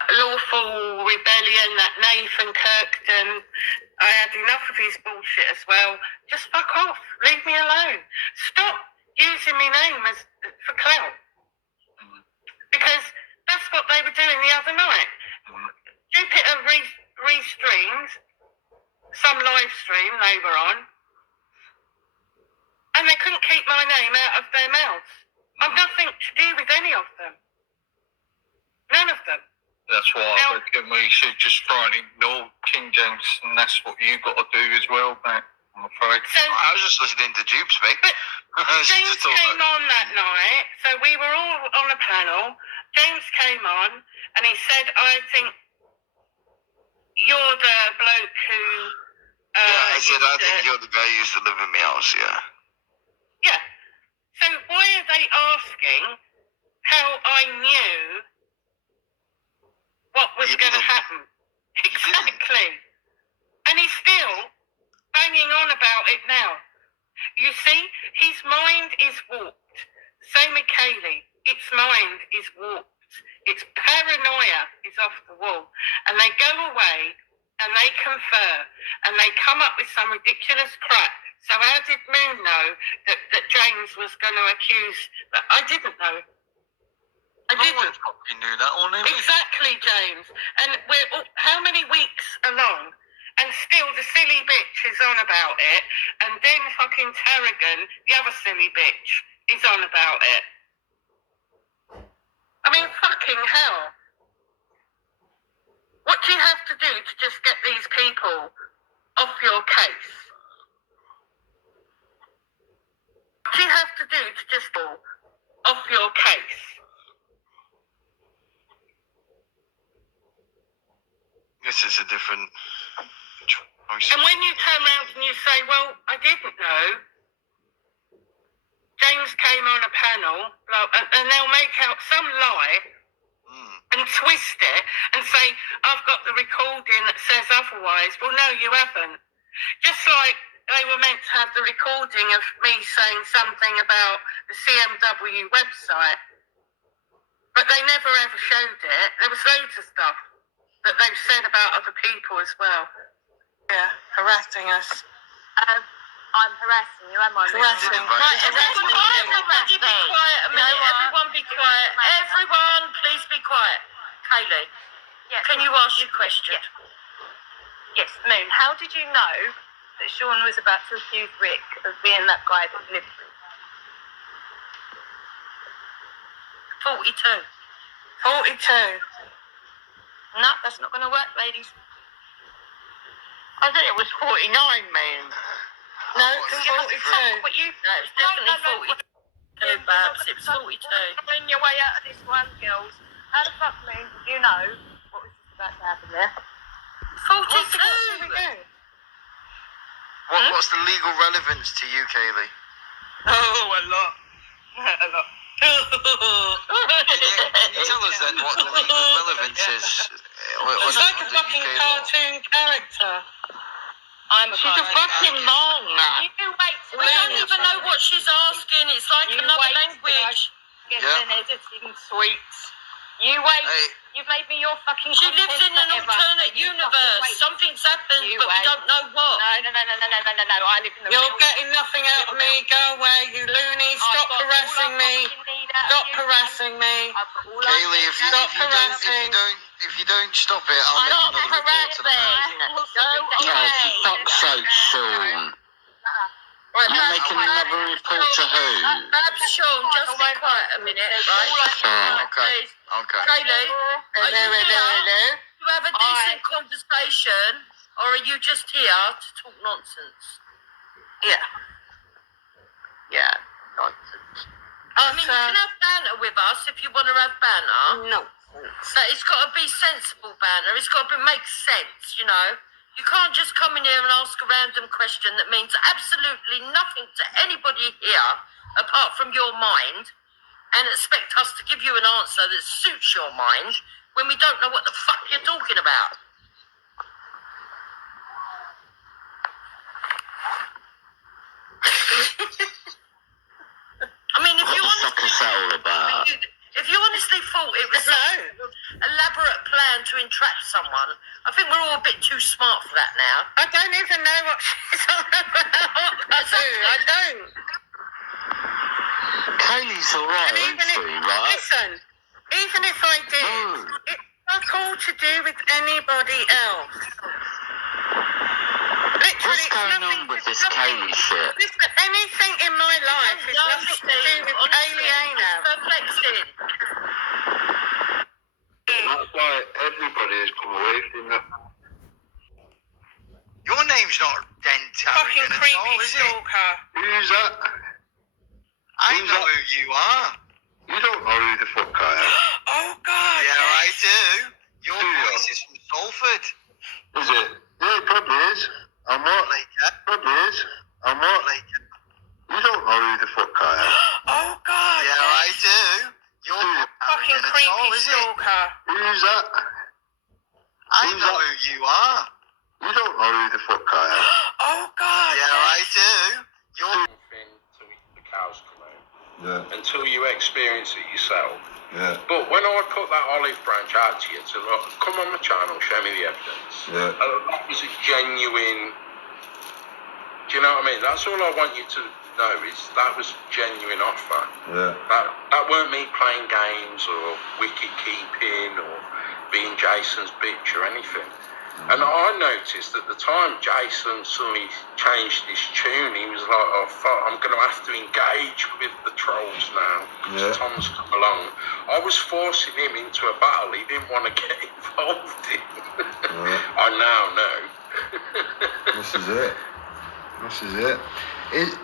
Lawful rebellion, that Nathan Kirkton. I had enough of his bullshit as well. Just fuck off. Leave me alone. Stop using my name for clout. Because that's what they were doing the other night. Jupiter restreamed some live stream they were on, and they couldn't keep my name out of their mouths. I've nothing to do with any of them. None of them. That's why I reckon we should just try and ignore King James, and that's what you got to do as well, mate. I'm afraid. So, I was just listening to Jupes, mate. But James came on that night, so we were all on a panel. James came on, and he said, I think you're the bloke who... I said, I think you're the guy who used to live in my house, yeah. Yeah. So why are they asking how I knew what was going to happen? Exactly. And he's still banging on about it now. You see, his mind is warped. Same with Kaylee. Its mind is warped. Its paranoia is off the wall. And they go away and they confer and they come up with some ridiculous crap. So how did Moon know that James was going to accuse... I didn't know. I didn't. No one fucking knew that on him. Exactly, James. And we're how many weeks along, and still the silly bitch is on about it, and then fucking Tarragon, the other silly bitch, is on about it. I mean, fucking hell. What do you have to do to just get these people off your case? What do you have to do to just fall off your case? This is a different choice. And when you turn around and you say, well, I didn't know, James came on a panel, and they'll make out some lie and twist it and say, I've got the recording that says otherwise. Well, no, you haven't. Just like they were meant to have the recording of me saying something about the CMW website, but they never ever showed it. There was loads of stuff that they've said about other people as well. Yeah, harassing us. I'm harassing you, am I? Harassing. Right, everybody be quiet a minute. Everyone be quiet. Everyone, please be quiet. Kaylee, can you ask your question? Yes, Moon, how did you know that Sean was about to accuse Rick of being that guy that lived with? 42. 42. No, that's not going to work, ladies. I think it was 49, man. No, it's 42. What you? No, it was definitely 42, Babs. It was 42. Pulling your way out of this one, girls. How the fuck, Moon, did you know what was about to happen there? 42! What's the legal relevance to you, Kaylee? Oh, a lot. A lot. Can you tell us then what the legal relevance is? It's like a fucking cartoon character. She's a fucking mong. You wait. We don't even know what she's asking. It's like another language. Get an editing suite. You wait. Hey. You've made me your fucking She lives in an forever. alternate universe. Something's happened, but we don't know what. No. I live in the You're getting nothing out of me. Go away, you loony. Stop harassing me. Stop harassing me. Kaylee, if you don't stop it, I'll make another report to the manager. For fuck's sake, Sean. Right, You're making another report to who? Babs, Sean, just be quiet a minute, right? Okay. Kaylee, are you here to have a decent conversation, or are you just here to talk nonsense? Yeah, nonsense. I mean, you can have banter with us if you want to have banter. No. But it's got to be sensible banter. It's got to make sense, you know. You can't just come in here and ask a random question that means absolutely nothing to anybody here apart from your mind and expect us to give you an answer that suits your mind when we don't know what the fuck you're talking about. I mean, if you honestly thought it was an elaborate plan to entrap someone, I think we're all a bit too smart for that now. I don't even know what she's on about. I don't. Kaylee's alright, isn't she? Right? Listen, even if I did, it's not all to do with anybody else. Literally, What's going on with this Kaylee shit? Listen, anything in my life is nothing to do with Kaylee Ayno. Perplexing. That's why everybody has come away from that. Your name's not Dent Fucking Arrogant at creepy all, is it? stalker. Who's that? I Who's know that? who you are. You don't know who the fuck I am. Oh, God. Yeah, I do. Your Do you? voice is from Salford. Is it? Yeah, it probably is. I'm what? Probably is. I'm what? You don't know who the fuck I am. Oh, God. Yeah, I do. You're not Fucking arrogant at creepy all, is it? stalker. Who's that? I Who's know that? who you are. You don't know who the fuck I am. Oh, God. Yeah, I do. You're Thing till the cows come out. Yeah, Until you experience it yourself. yeah, But when I put that olive branch out to you to look, come on the channel, show me the evidence. yeah. That was a genuine. Do you know what I mean? That's all I want you to know is that was a genuine offer. Yeah. That weren't me playing games or wicket keeping or being Jason's bitch or anything. And I noticed at the time Jason suddenly changed his tune. He was like, oh fuck, I'm going to have to engage with the trolls now. Yeah. Tom's come along. I was forcing him into a battle he didn't want to get involved in. Yeah. I now know. This is it. This is it.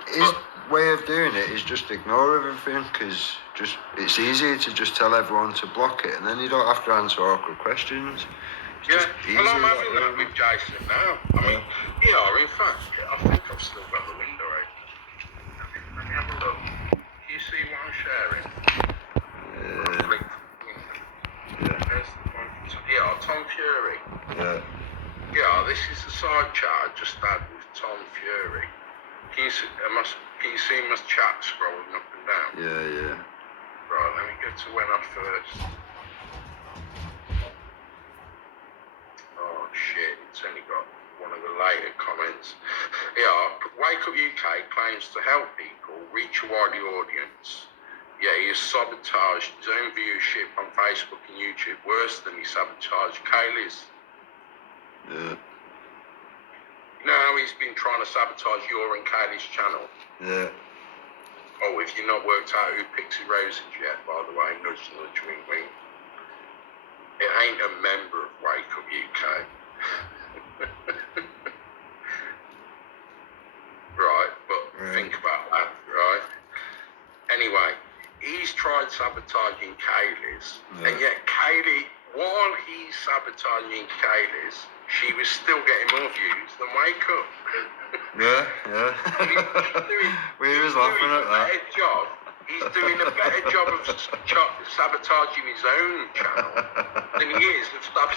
His way of doing it is just ignore everything, because it's easier to just tell everyone to block it, and then you don't have to answer awkward questions. Yeah, well, I'm having that with Jason now. I mean, in fact, I think I've still got the window open. Let me have a look. Do you see what I'm sharing? There's the one. Tom Fury. Yeah. Yeah, this is the side chat I just had with Tom Fury. Can you see my chat scrolling up and down? Yeah. Right, let me get to when I first. Oh shit, it's only got one of the later comments. Yeah, Wake Up UK claims to help people reach a wider audience. Yeah, he has sabotaged his own viewership on Facebook and YouTube worse than he sabotaged Kaylee's. Yeah. You know how he's been trying to sabotage your and Kaylee's channel? Yeah. Oh, if you've not worked out who Pixie Rose is yet, by the way, nudge, nudge, wink, wink. It ain't a member of Wake Up UK. Right, but think about that, right? Anyway, he's tried sabotaging Kaylee's, and yet Kaylee, while he's sabotaging Kaylee's, she was still getting more views than Wake Up. Yeah. We was laughing at that. He's doing a better job of sabotaging his own channel than he is of